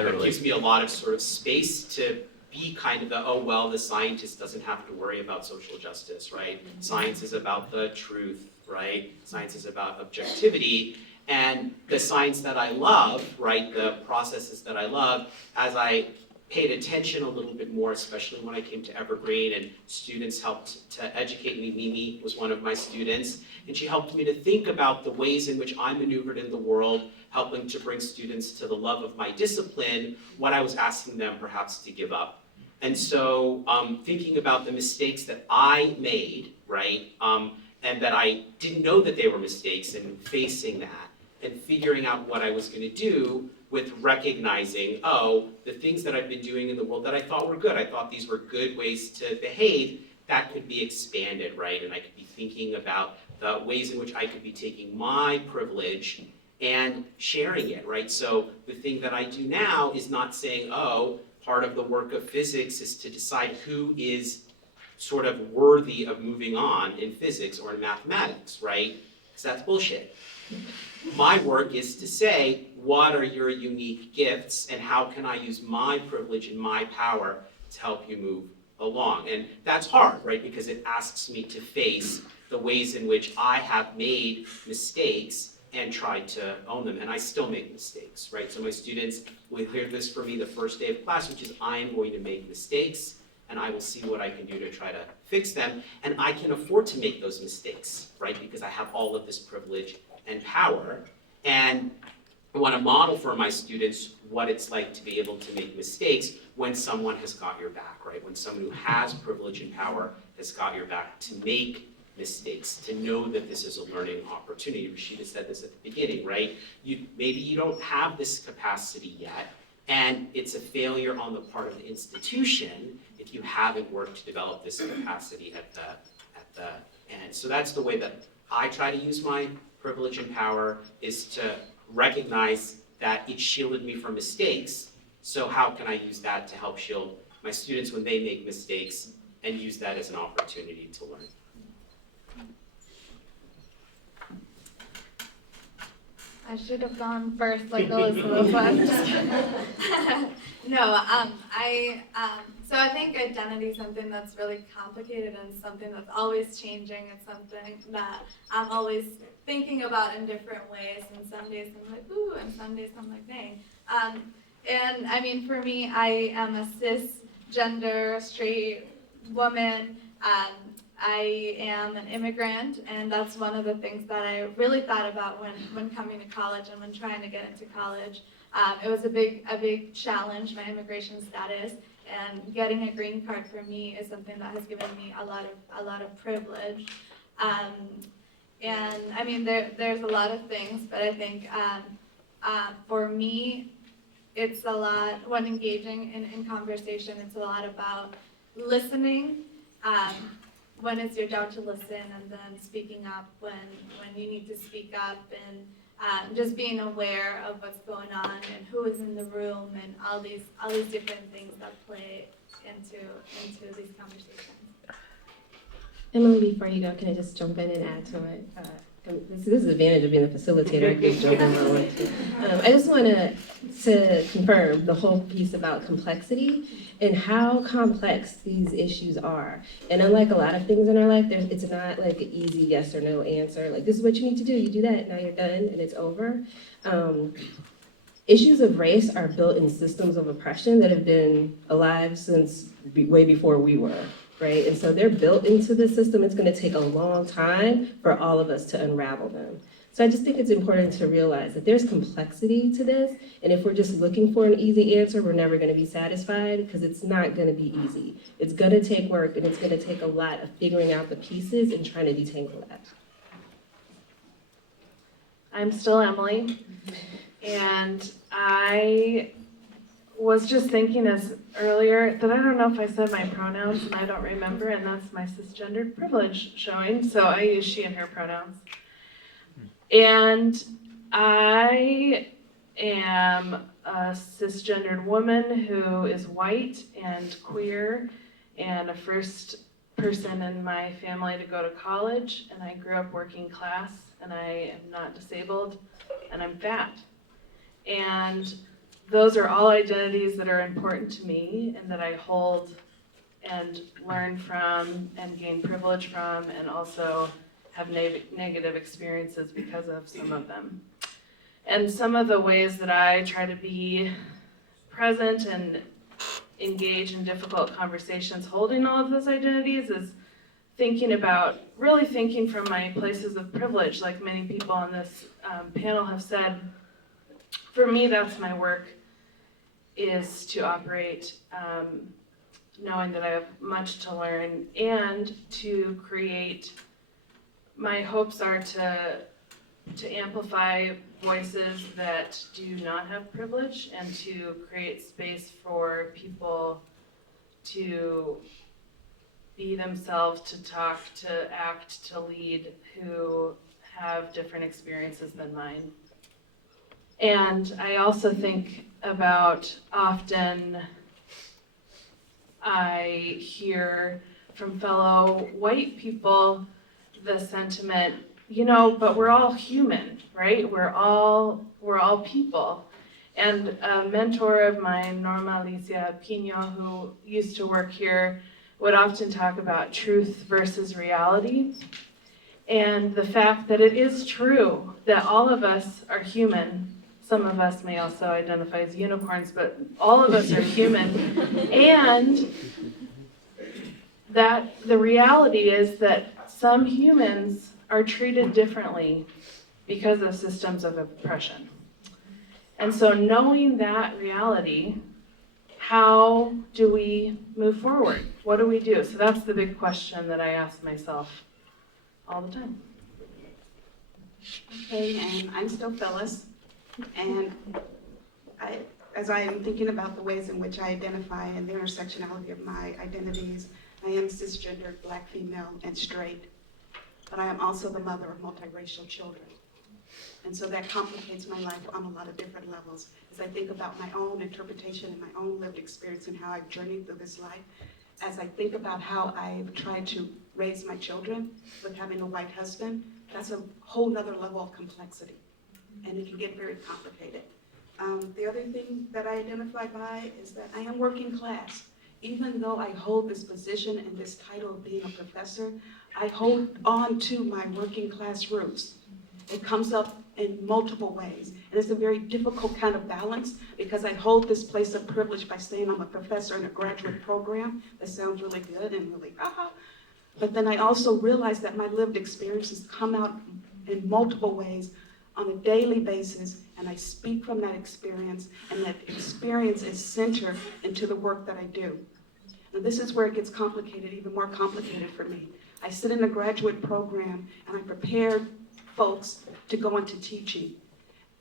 It gives me a lot of sort of space to be kind of the scientist doesn't have to worry about social justice, right? Science is about the truth, right? Science is about objectivity. And the science that I love, right, the processes that I love, as I paid attention a little bit more, especially when I came to Evergreen and students helped to educate me. Mimi was one of my students, and she helped me to think about the ways in which I maneuvered in the world, helping to bring students to the love of my discipline, what I was asking them perhaps to give up. And so thinking about the mistakes that I made, right, and that I didn't know that they were mistakes, and facing that, and figuring out what I was going to do with recognizing, the things that I've been doing in the world that I thought were good, I thought these were good ways to behave, that could be expanded, right? And I could be thinking about the ways in which I could be taking my privilege and sharing it, right? So the thing that I do now is not saying, part of the work of physics is to decide who is sort of worthy of moving on in physics or in mathematics, right? Because that's bullshit. My work is to say, what are your unique gifts and how can I use my privilege and my power to help you move along? And that's hard, right? Because it asks me to face the ways in which I have made mistakes and tried to own them, and I still make mistakes, right? So my students will hear this from me the first day of class, which is I am going to make mistakes, and I will see what I can do to try to fix them, and I can afford to make those mistakes, right? Because I have all of this privilege and power, and I want to model for my students what it's like to be able to make mistakes when someone has got your back, right? When someone who has privilege and power has got your back to make mistakes, to know that this is a learning opportunity. Rashida said this at the beginning, right? Maybe you don't have this capacity yet, and it's a failure on the part of the institution if you haven't worked to develop this capacity at the end. So that's the way that I try to use my privilege and power, is to recognize that it shielded me from mistakes. So how can I use that to help shield my students when they make mistakes and use that as an opportunity to learn? I should have gone first, like Elizabeth was. No, so I think identity is something that's really complicated and something that's always changing. It's something that I'm always thinking about in different ways. And some days I'm like, ooh, and some days I'm like, dang. And I mean, for me, I am a cisgender, straight woman. I am an immigrant, and that's one of the things that I really thought about when coming to college and when trying to get into college. It was a big challenge, my immigration status, and getting a green card for me is something that has given me a lot of privilege. And I mean, there's a lot of things, but I think for me, it's a lot, when engaging in conversation, it's a lot about listening. When it's your job to listen, and then speaking up when you need to speak up, and just being aware of what's going on and who is in the room, and all these different things that play into these conversations. Emily, before you go, can I just jump in and add to it? This is the advantage of being a facilitator. I can jump in when I want to. I just want to confirm the whole piece about complexity and how complex these issues are. And unlike a lot of things in our life, it's not like an easy yes or no answer. Like, this is what you need to do. You do that, now you're done, and it's over. Issues of race are built in systems of oppression that have been alive since way before we were. Right? And so they're built into the system. It's going to take a long time for all of us to unravel them. So I just think it's important to realize that there's complexity to this, and if we're just looking for an easy answer, we're never going to be satisfied, because it's not going to be easy. It's going to take work, and it's going to take a lot of figuring out the pieces and trying to detangle that. I'm still Emily, and I was just thinking earlier that I don't know if I said my pronouns, and I don't remember, and that's my cisgendered privilege showing, so I use she and her pronouns. And I am a cisgendered woman who is white and queer, and a first person in my family to go to college, and I grew up working class, and I am not disabled, and I'm fat. And those are all identities that are important to me and that I hold and learn from and gain privilege from, and also have negative experiences because of some of them. And some of the ways that I try to be present and engage in difficult conversations holding all of those identities is really thinking from my places of privilege, like many people on this panel have said. For me, that's my work, is to operate knowing that I have much to learn, and to create. My hopes are to amplify voices that do not have privilege, and to create space for people to be themselves, to talk, to act, to lead, who have different experiences than mine. And I also think about, often I hear from fellow white people the sentiment, you know, but we're all human, right? We're all people. And a mentor of mine, Norma Alicia Pino, who used to work here, would often talk about truth versus reality. And the fact that it is true that all of us are human. Some of us may also identify as unicorns, but all of us are human. And that the reality is that some humans are treated differently because of systems of oppression. And so knowing that reality, how do we move forward? What do we do? So that's the big question that I ask myself all the time. Okay, and I'm still Phyllis, and as I am thinking about the ways in which I identify and the intersectionality of my identities, I am cisgendered, Black, female, and straight, but I am also the mother of multiracial children. And so that complicates my life on a lot of different levels. As I think about my own interpretation and my own lived experience and how I've journeyed through this life, as I think about how I've tried to raise my children with having a white husband, that's a whole nother level of complexity. And it can get very complicated. The other thing that I identify by is that I am working class. Even though I hold this position and this title of being a professor, I hold on to my working class roots. It comes up in multiple ways. And it's a very difficult kind of balance because I hold this place of privilege by saying I'm a professor in a graduate program. That sounds really good and really, But then I also realize that my lived experiences come out in multiple ways on a daily basis, and I speak from that experience, and that experience is centered into the work that I do. Now this is where it gets complicated, even more complicated for me. I sit in a graduate program, and I prepare folks to go into teaching.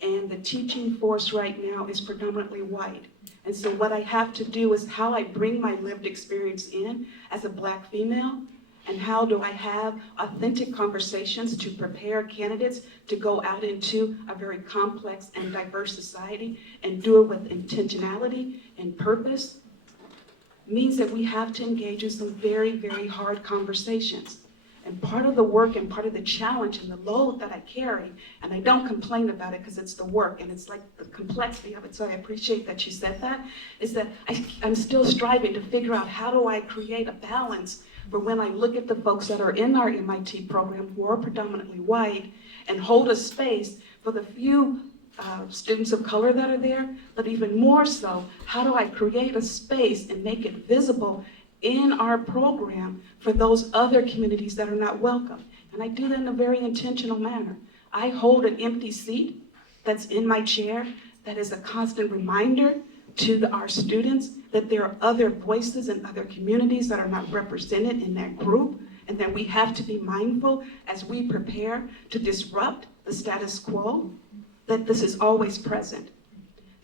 And the teaching force right now is predominantly white. And so what I have to do is how I bring my lived experience in as a Black female, and how do I have authentic conversations to prepare candidates to go out into a very complex and diverse society and do it with intentionality and purpose, means that we have to engage in some very, very hard conversations. And part of the work and part of the challenge and the load that I carry, and I don't complain about it because it's the work and it's like the complexity of it, so I appreciate that you said that, is that I'm still striving to figure out how do I create a balance for when I look at the folks that are in our MIT program who are predominantly white and hold a space for the few students of color that are there, but even more so, how do I create a space and make it visible in our program for those other communities that are not welcome? And I do that in a very intentional manner. I hold an empty seat that's in my chair that is a constant reminder to our students that there are other voices in other communities that are not represented in that group, and that we have to be mindful as we prepare to disrupt the status quo, that this is always present.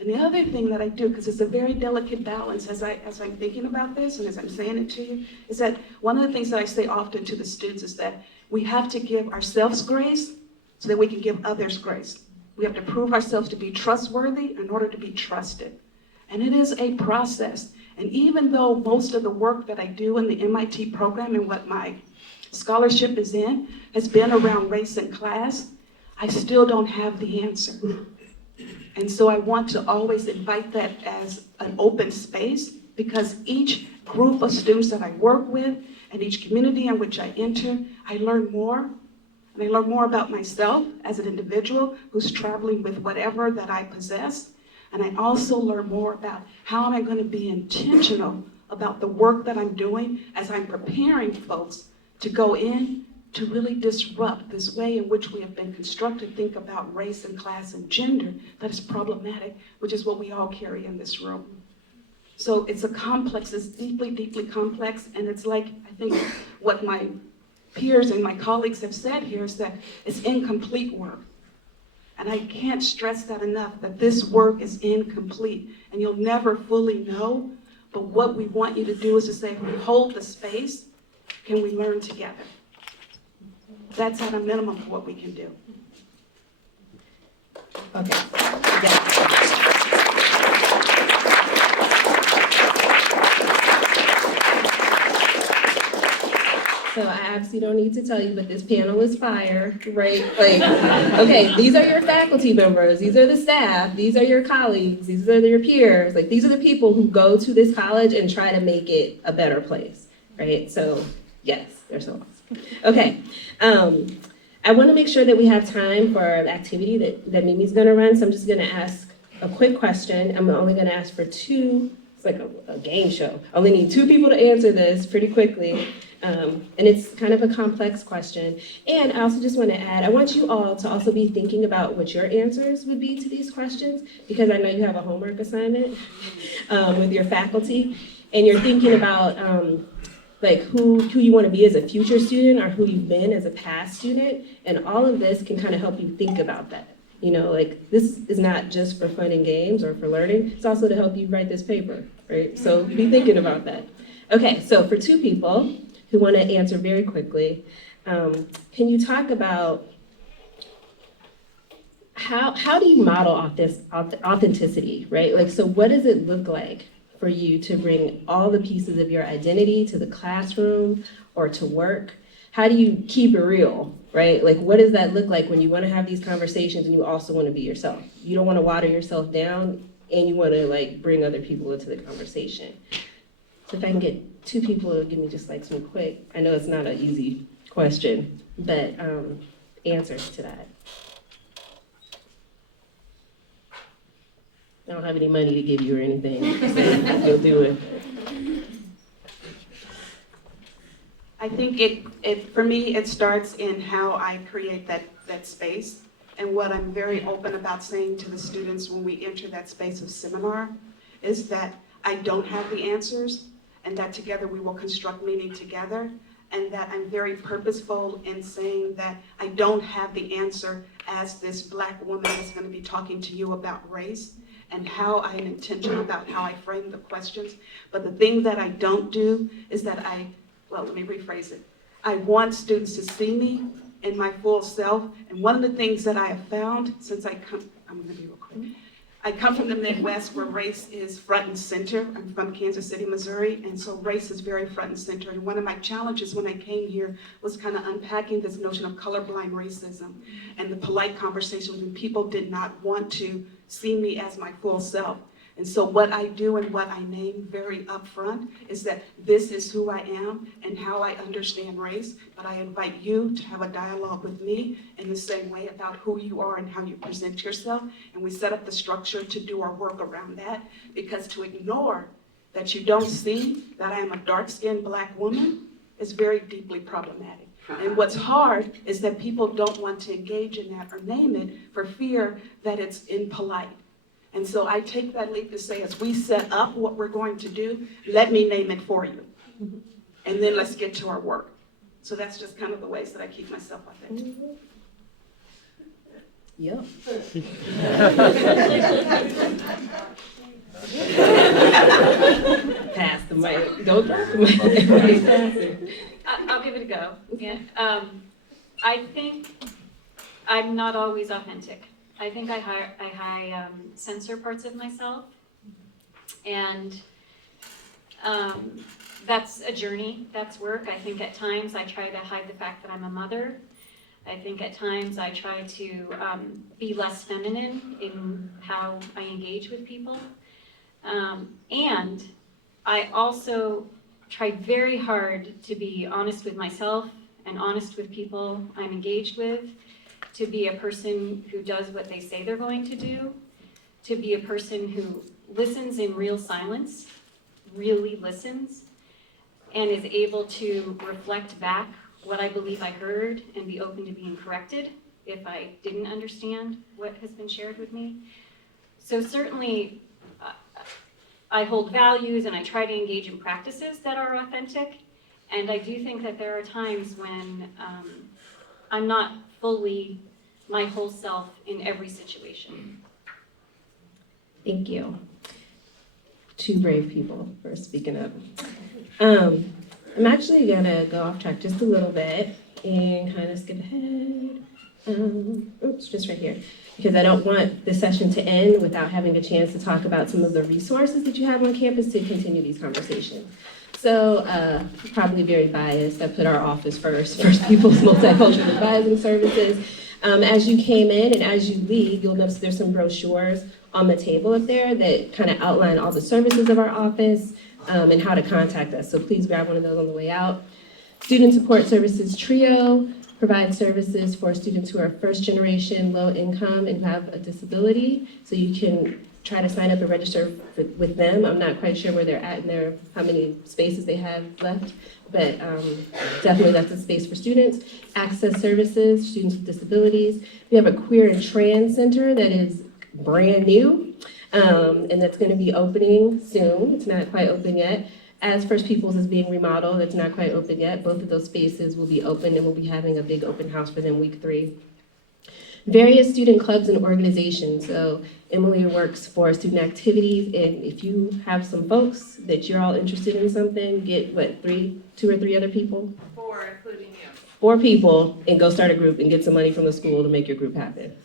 And the other thing that I do, because it's a very delicate balance as I'm thinking about this and as I'm saying it to you, is that one of the things that I say often to the students is that we have to give ourselves grace so that we can give others grace. We have to prove ourselves to be trustworthy in order to be trusted. And it is a process. And even though most of the work that I do in the MIT program and what my scholarship is in has been around race and class, I still don't have the answer. And so I want to always invite that as an open space, because each group of students that I work with and each community in which I enter, I learn more. And I learn more about myself as an individual who's traveling with whatever that I possess. And I also learn more about how am I going to be intentional about the work that I'm doing as I'm preparing folks to go in to really disrupt this way in which we have been constructed to think about race and class and gender that is problematic, which is what we all carry in this room. So it's a complex, it's deeply, deeply complex, and it's like, I think what my peers and my colleagues have said here is that it's incomplete work. And I can't stress that enough, that this work is incomplete, and you'll never fully know, but what we want you to do is to say, if we hold the space, can we learn together? That's at a minimum for what we can do. Okay. So I absolutely don't need to tell you, but this panel is fire, right? Like, okay, these are your faculty members, these are the staff, these are your colleagues, these are your peers. Like, these are the people who go to this college and try to make it a better place, right? So, yes, they're so awesome. Okay, I want to make sure that we have time for the activity that Mimi's going to run, so I'm just going to ask a quick question. I'm only going to ask for two. It's like a game show. I only need two people to answer this pretty quickly. And it's kind of a complex question. And I also just want to add, I want you all to also be thinking about what your answers would be to these questions, because I know you have a homework assignment with your faculty, and you're thinking about like who you want to be as a future student or who you've been as a past student. And all of this can kind of help you think about that. You know, like, this is not just for fun and games or for learning, it's also to help you write this paper, right? So be thinking about that. Okay, so for two people who want to answer very quickly, can you talk about how do you model authenticity, right? Like, so what does it look like for you to bring all the pieces of your identity to the classroom or to work? How do you keep it real, right? Like, what does that look like when you want to have these conversations and you also want to be yourself? You don't want to water yourself down, and you want to, like, bring other people into the conversation. So if I can get two people to give me just like some quick, I know it's not an easy question, but answers to that. I don't have any money to give you or anything, so you'll do it. I think for me, it starts in how I create that space. And what I'm very open about saying to the students when we enter that space of seminar is that I don't have the answers, and that together we will construct meaning together, and that I'm very purposeful in saying that I don't have the answer as this Black woman is going to be talking to you about race, and how I am intentional about how I frame the questions. But the thing that I don't do is that let me rephrase it. I want students to see me in my full self, and one of the things that I have found since I'm going to be real quick. I come from the Midwest where race is front and center. I'm from Kansas City, Missouri, and so race is very front and center. And one of my challenges when I came here was kind of unpacking this notion of colorblind racism and the polite conversations when people did not want to see me as my full self. And so what I do and what I name very upfront is that this is who I am and how I understand race, but I invite you to have a dialogue with me in the same way about who you are and how you present yourself. And we set up the structure to do our work around that, because to ignore that you don't see that I am a dark-skinned Black woman is very deeply problematic. And what's hard is that people don't want to engage in that or name it for fear that it's impolite. And so I take that leap to say, as we set up what we're going to do, let me name it for you. And then let's get to our work. So that's just kind of the ways that I keep myself authentic. Yep. Pass the mic. Don't pass the mic. Everybody's passing. I'll give it a go. Yeah. I think I'm not always authentic. I think I censor parts of myself, and that's a journey, that's work. I think at times I try to hide the fact that I'm a mother. I think at times I try to be less feminine in how I engage with people. And I also try very hard to be honest with myself and honest with people I'm engaged with, to be a person who does what they say they're going to do, to be a person who listens in real silence, really listens, and is able to reflect back what I believe I heard and be open to being corrected if I didn't understand what has been shared with me. So certainly, I hold values and I try to engage in practices that are authentic, and I do think that there are times when I'm not fully my whole self in every situation. Thank you. Two brave people for speaking up. I'm actually gonna go off track just a little bit and kind of skip ahead. Just right here, because I don't want the session to end without having a chance to talk about some of the resources that you have on campus to continue these conversations. So, probably very biased, I put our office first People's Multicultural Advising Services. As you came in and as you leave, you'll notice there's some brochures on the table up there that kind of outline all the services of our office and how to contact us. So please grab one of those on the way out. Student Support Services Trio provides services for students who are first generation, low income, and have a disability. So you can try to sign up and register with them. I'm not quite sure where they're at and how many spaces they have left, but definitely that's a space for students. Access services, students with disabilities. We have a queer and trans center that is brand new, and that's gonna be opening soon. It's not quite open yet. As First Peoples is being remodeled, it's not quite open yet. Both of those spaces will be open and we'll be having a big open house for them week 3. Various student clubs and organizations. So Emily works for student activities, and if you have some folks that you're all interested in something, get two or three other people? 4, including you. 4 people, and go start a group and get some money from the school to make your group happen.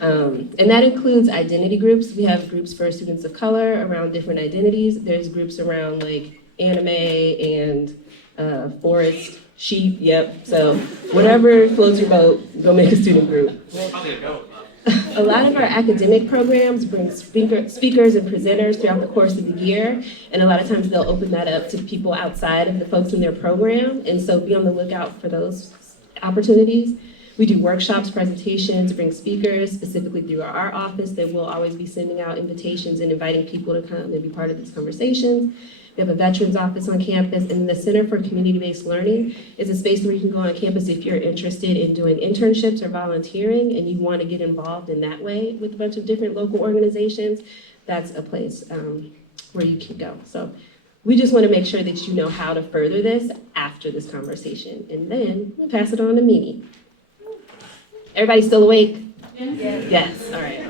And that includes identity groups. We have groups for students of color around different identities. There's groups around like anime and forest, sheep, yep. So whatever floats your boat, go make a student group. A lot of our academic programs bring speakers and presenters throughout the course of the year, and a lot of times they'll open that up to people outside of the folks in their program, and so be on the lookout for those opportunities. We do workshops, presentations, bring speakers specifically through our office that will always be sending out invitations and inviting people to come and be part of these conversations. We have a veterans office on campus, and the Center for Community-Based Learning is a space where you can go on campus if you're interested in doing internships or volunteering and you want to get involved in that way with a bunch of different local organizations. That's a place where you can go. So we just want to make sure that you know how to further this after this conversation. And then we'll pass it on to Mimi. Everybody still awake? Yes. Yes, all right.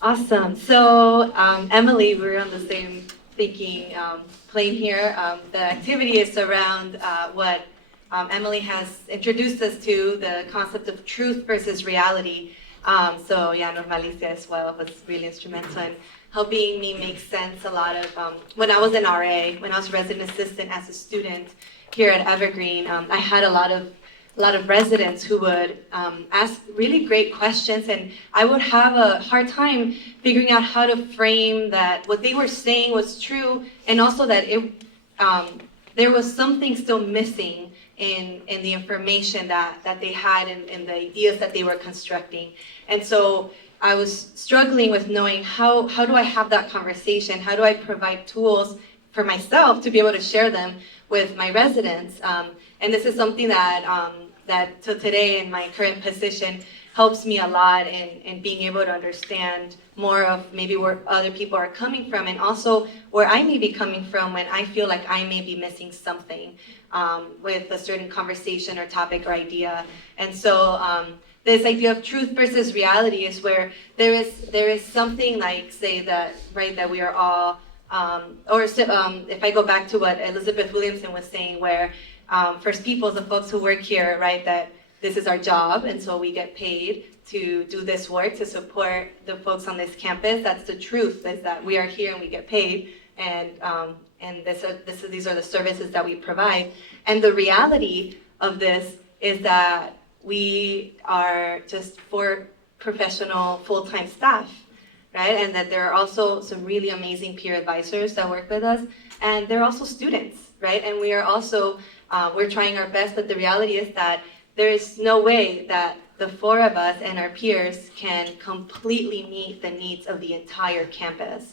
Awesome. So Emily, we're on the same thinking plane here. The activity is around what Emily has introduced us to, the concept of truth versus reality. So yeah, Normalicia as well was really instrumental in helping me make sense a lot of, when I was an RA, when I was resident assistant as a student here at Evergreen, I had a lot of residents who would ask really great questions, and I would have a hard time figuring out how to frame that what they were saying was true, and also that there was something still missing in the information that they had and the ideas that they were constructing. And so I was struggling with knowing how do I have that conversation? How do I provide tools for myself to be able to share them with my residents? And this is something that to today in my current position helps me a lot in being able to understand more of maybe where other people are coming from, and also where I may be coming from when I feel like I may be missing something with a certain conversation or topic or idea. And so this idea of truth versus reality is where there is something like, say that, right, that we are all, if I go back to what Elizabeth Williamson was saying, where First Peoples, the folks who work here, right, that this is our job, and so we get paid to do this work to support the folks on this campus. That's the truth, is that we are here and we get paid, and these are the services that we provide. And the reality of this is that we are just 4 professional full-time staff, right? And that there are also some really amazing peer advisors that work with us, and they're also students, right? And we are also we're trying our best, but the reality is that there is no way that the 4 of us and our peers can completely meet the needs of the entire campus.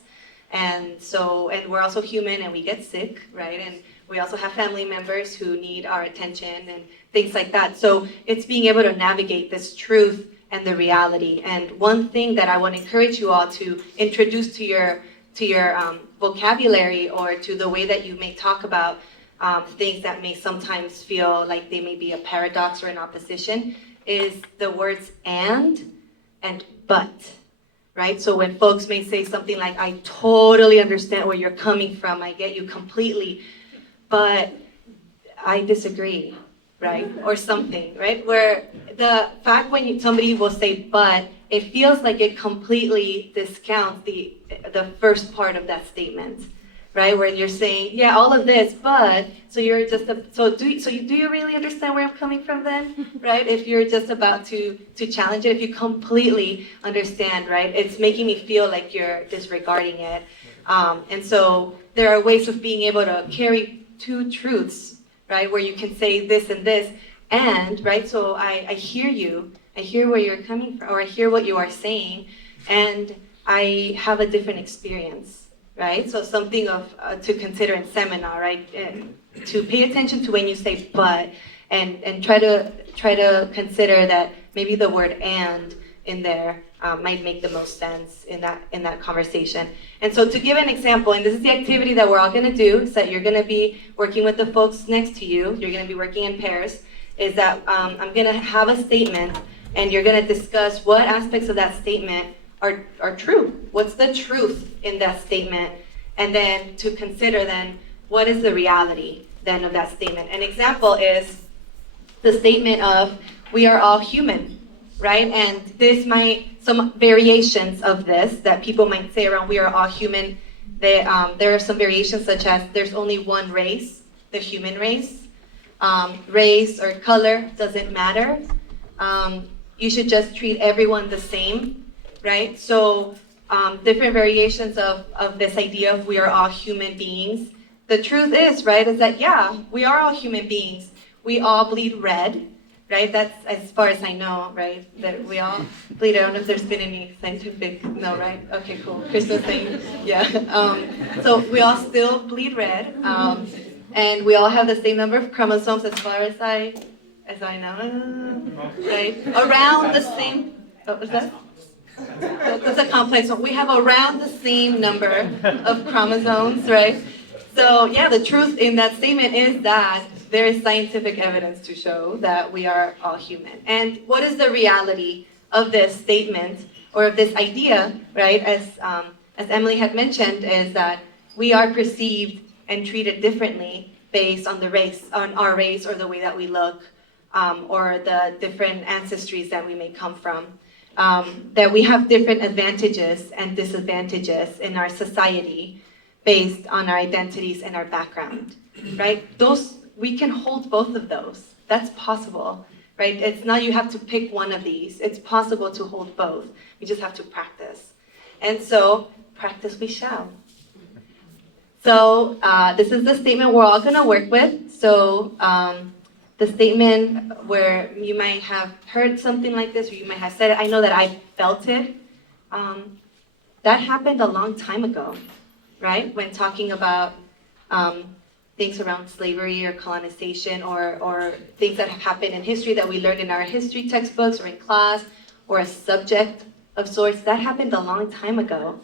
And so, and we're also human and we get sick, right? And we also have family members who need our attention and things like that. So it's being able to navigate this truth and the reality. And one thing that I want to encourage you all to introduce to your vocabulary, or to the way that you may talk about things that may sometimes feel like they may be a paradox or an opposition, is the words and but, right? So when folks may say something like, I totally understand where you're coming from, I get you completely, but I disagree, right? Or something, right? Where the fact when somebody will say but, it feels like it completely discounts the first part of that statement, right? Where you're saying, yeah, all of this, but, so you're just, do you really understand where I'm coming from then, right? If you're just about to challenge it, if you completely understand, right? It's making me feel like you're disregarding it. And so there are ways of being able to carry two truths, right? Where you can say this and this, and, right? So I hear you, I hear where you're coming from, or I hear what you are saying, and I have a different experience, right? So something to consider in seminar, right? To pay attention to when you say but, and try to consider that maybe the word and in there might make the most sense in that conversation. And so to give an example, and this is the activity that we're all going to do, is that you're going to be working with the folks next to you, you're going to be working in pairs, is that I'm going to have a statement, and you're going to discuss what aspects of that statement are true. What's the truth in that statement? And then to consider then, what is the reality then of that statement? An example is the statement of, we are all human, right? And some variations of this that people might say around we are all human, there are some variations such as there's only one race, the human race. Race or color doesn't matter. You should just treat everyone the same, right? So different variations of this idea of we are all human beings. The truth is, right, is that, yeah, we are all human beings. We all bleed red, right? That's as far as I know, right? That we all bleed. I don't know if there's been any scientific, no, right? Okay, cool. Christmas thing, yeah. So we all still bleed red, and we all have the same number of chromosomes as far as I know, right? Around the same, what was that? That's a complex one. We have around the same number of chromosomes, right? So yeah, the truth in that statement is that there is scientific evidence to show that we are all human. And what is the reality of this statement or of this idea, right? As Emily had mentioned, is that we are perceived and treated differently based on our race or the way that we look, or the different ancestries that we may come from. That we have different advantages and disadvantages in our society based on our identities and our background, right? We can hold both of those. That's possible, right? It's not you have to pick one of these. It's possible to hold both. We just have to practice. And so, practice we shall. So, this is the statement we're all going to work with. So, the statement where you might have heard something like this, or you might have said it, I know that I felt it. That happened a long time ago, right? When talking about things around slavery or colonization, or things that have happened in history that we learned in our history textbooks or in class, or a subject of sorts, that happened a long time ago.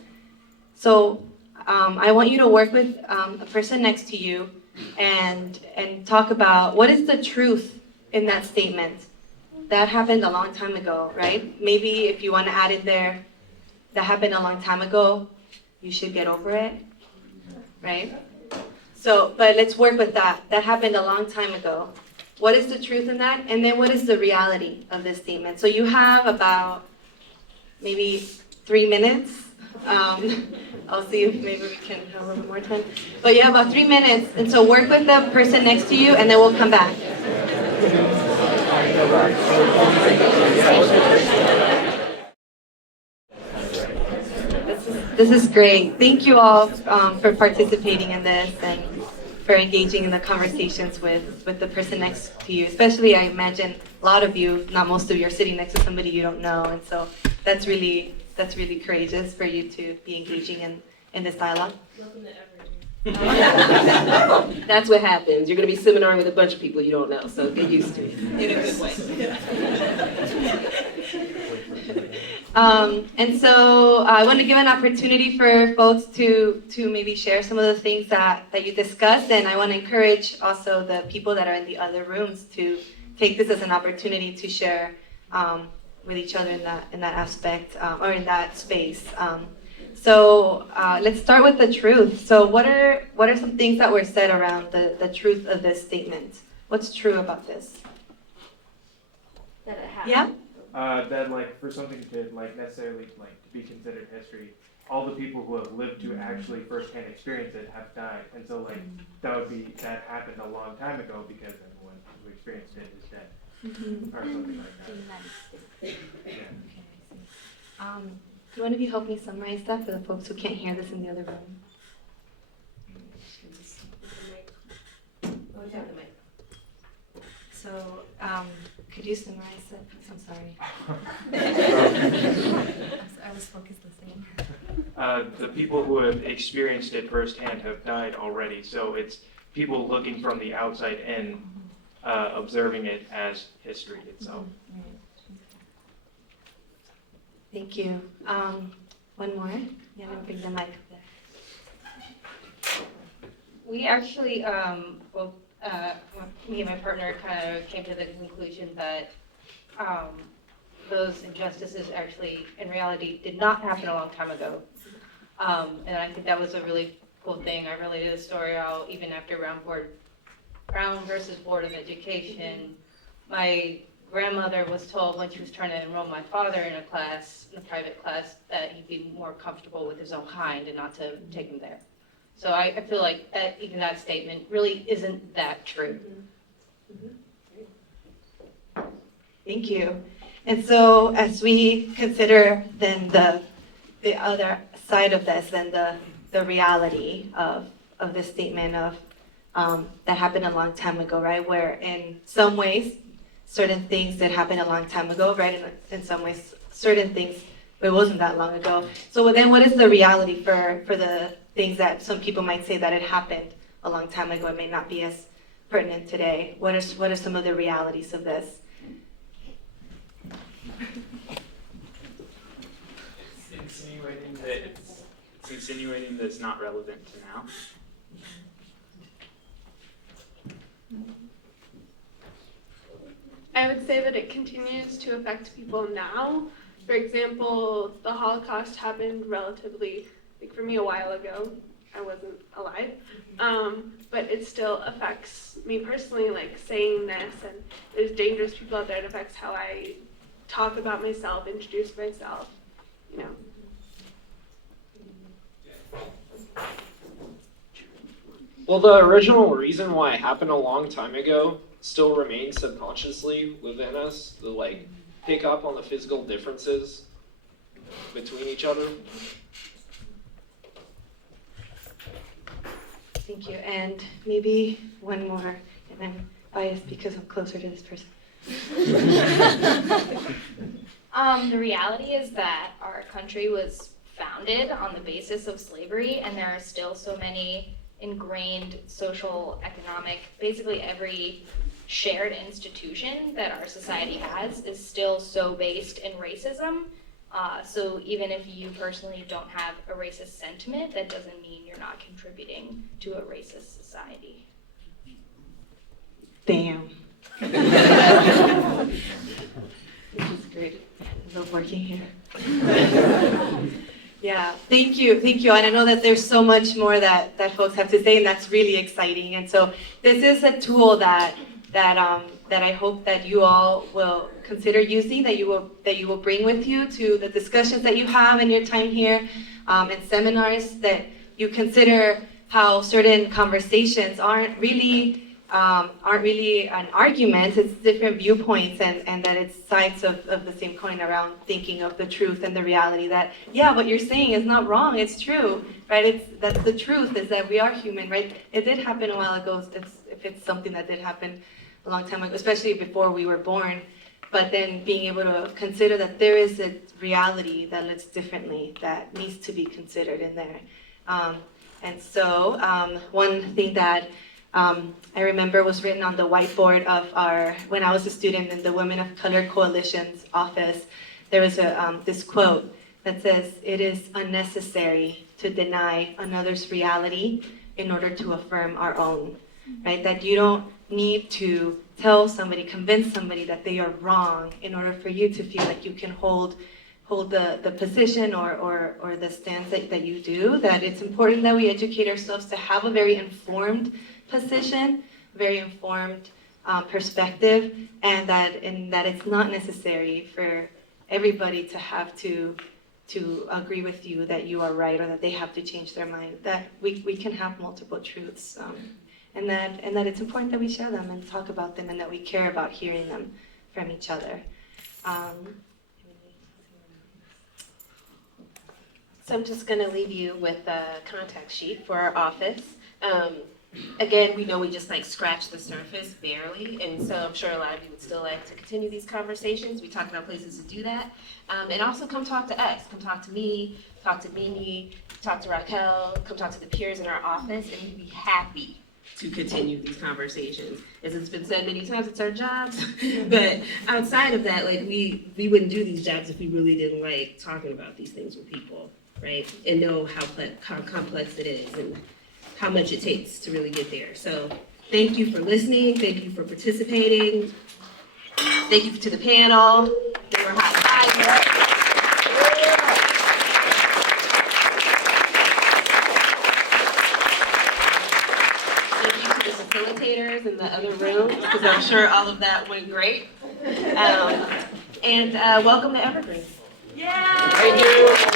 So I want you to work with a person next to you and talk about what is the truth in that statement. That happened a long time ago, right? Maybe if you want to add in there, that happened a long time ago, you should get over it, right? So, but let's work with that. That happened a long time ago. What is the truth in that? And then what is the reality of this statement? So you have about maybe 3 minutes. I'll see if maybe we can have a little bit more time. But you have about 3 minutes, and so work with the person next to you, and then we'll come back. This is great. Thank you all for participating in this and for engaging in the conversations with the person next to you. Especially, I imagine a lot of you, not most of you, are sitting next to somebody you don't know, and so that's really courageous for you to be engaging in this dialogue. That's what happens. You're going to be seminaring with a bunch of people you don't know, so get used to it in a good way. And so I want to give an opportunity for folks to maybe share some of the things that you discussed, and I want to encourage also the people that are in the other rooms to take this as an opportunity to share with each other in that aspect or in that space. So let's start with the truth. So what are some things that were said around the truth of this statement? What's true about this? that it happened. Yeah? That like for something to like necessarily like to be considered history, all the people who have lived to actually firsthand experience it have died, and so like that happened a long time ago because everyone who experienced it is dead, or something like that. Yeah. Do one of you help me summarize that for the folks who can't hear this in the other room? So, could you summarize it? I'm sorry. I was focused listening. The people who have experienced it firsthand have died already, so it's people looking from the outside in, observing it as history itself. Thank you. One more. Yeah, I'm gonna bring the mic up there. We actually, me and my partner kind of came to the conclusion that those injustices actually, in reality, did not happen a long time ago. And I think that was a really cool thing. I related the story out even after Brown versus Board of Education. My grandmother was told when she was trying to enroll my father in a private class, that he'd be more comfortable with his own kind and not to take him there. So I feel like that even that statement really isn't that true. Thank you. And so as we consider then the other side of this, then the reality of this statement of that happened a long time ago, right? Where in some ways, certain things that happened a long time ago, right? In some ways, certain things, it wasn't that long ago. So then what is the reality for the things that some people might say that it happened a long time ago? It may not be as pertinent today. What are some of the realities of this? It's insinuating that it's not relevant to now. I would say that it continues to affect people now. For example, the Holocaust happened relatively, like for me, a while ago. I wasn't alive. But it still affects me personally, like saying this, and there's dangerous people out there. It affects how I talk about myself, introduce myself, you know. Well, the original reason why it happened a long time ago still remains subconsciously within us, to like pick up on the physical differences between each other. Thank you. And maybe one more, and I'm biased because I'm closer to this person. The reality is that our country was founded on the basis of slavery, and there are still so many ingrained social, economic, basically every shared institution that our society has is still so based in racism. So even if you personally don't have a racist sentiment, that doesn't mean you're not contributing to a racist society. Damn. This is great. I love working here. Yeah, thank you. And I know that there's so much more that folks have to say, and that's really exciting. And so this is a tool that I hope that you all will consider using, that you will bring with you to the discussions that you have in your time here, and seminars, that you consider how certain conversations aren't really an argument. It's different viewpoints, and that it's sides of the same coin around thinking of the truth and the reality that, yeah, what you're saying is not wrong, it's true, right? That's the truth, is that we are human, right? It did happen a while ago, if it's something that did happen a long time ago, especially before we were born, but then being able to consider that there is a reality that looks differently that needs to be considered in there. And so one thing that I remember was written on the whiteboard of when I was a student in the Women of Color Coalition's office, there was this quote that says, "It is unnecessary to deny another's reality in order to affirm our own," right? That you don't need to tell somebody, convince somebody that they are wrong in order for you to feel like you can hold the position or the stance that you do, that it's important that we educate ourselves to have a very informed position, very informed perspective, and that it's not necessary for everybody to have to agree with you that you are right, or that they have to change their mind. That we can have multiple truths, and that it's important that we share them and talk about them, and that we care about hearing them from each other. So I'm just going to leave you with a contact sheet for our office. Again, we know we just like scratched the surface barely, and so I'm sure a lot of you would still like to continue these conversations. We talked about places to do that. And also come talk to us. Come talk to me, talk to Mimi, talk to Raquel, come talk to the peers in our office, and we'd be happy to continue these conversations. As it's been said many times, it's our jobs. But outside of that, like we wouldn't do these jobs if we really didn't like talking about these things with people, right? And know how complex it is and how much it takes to really get there. So thank you for listening. Thank you for participating. Thank you to the panel. They were hot fire. Facilitators in the other rooms, because I'm sure all of that went great. And welcome to Evergreen. Yeah! Thank you.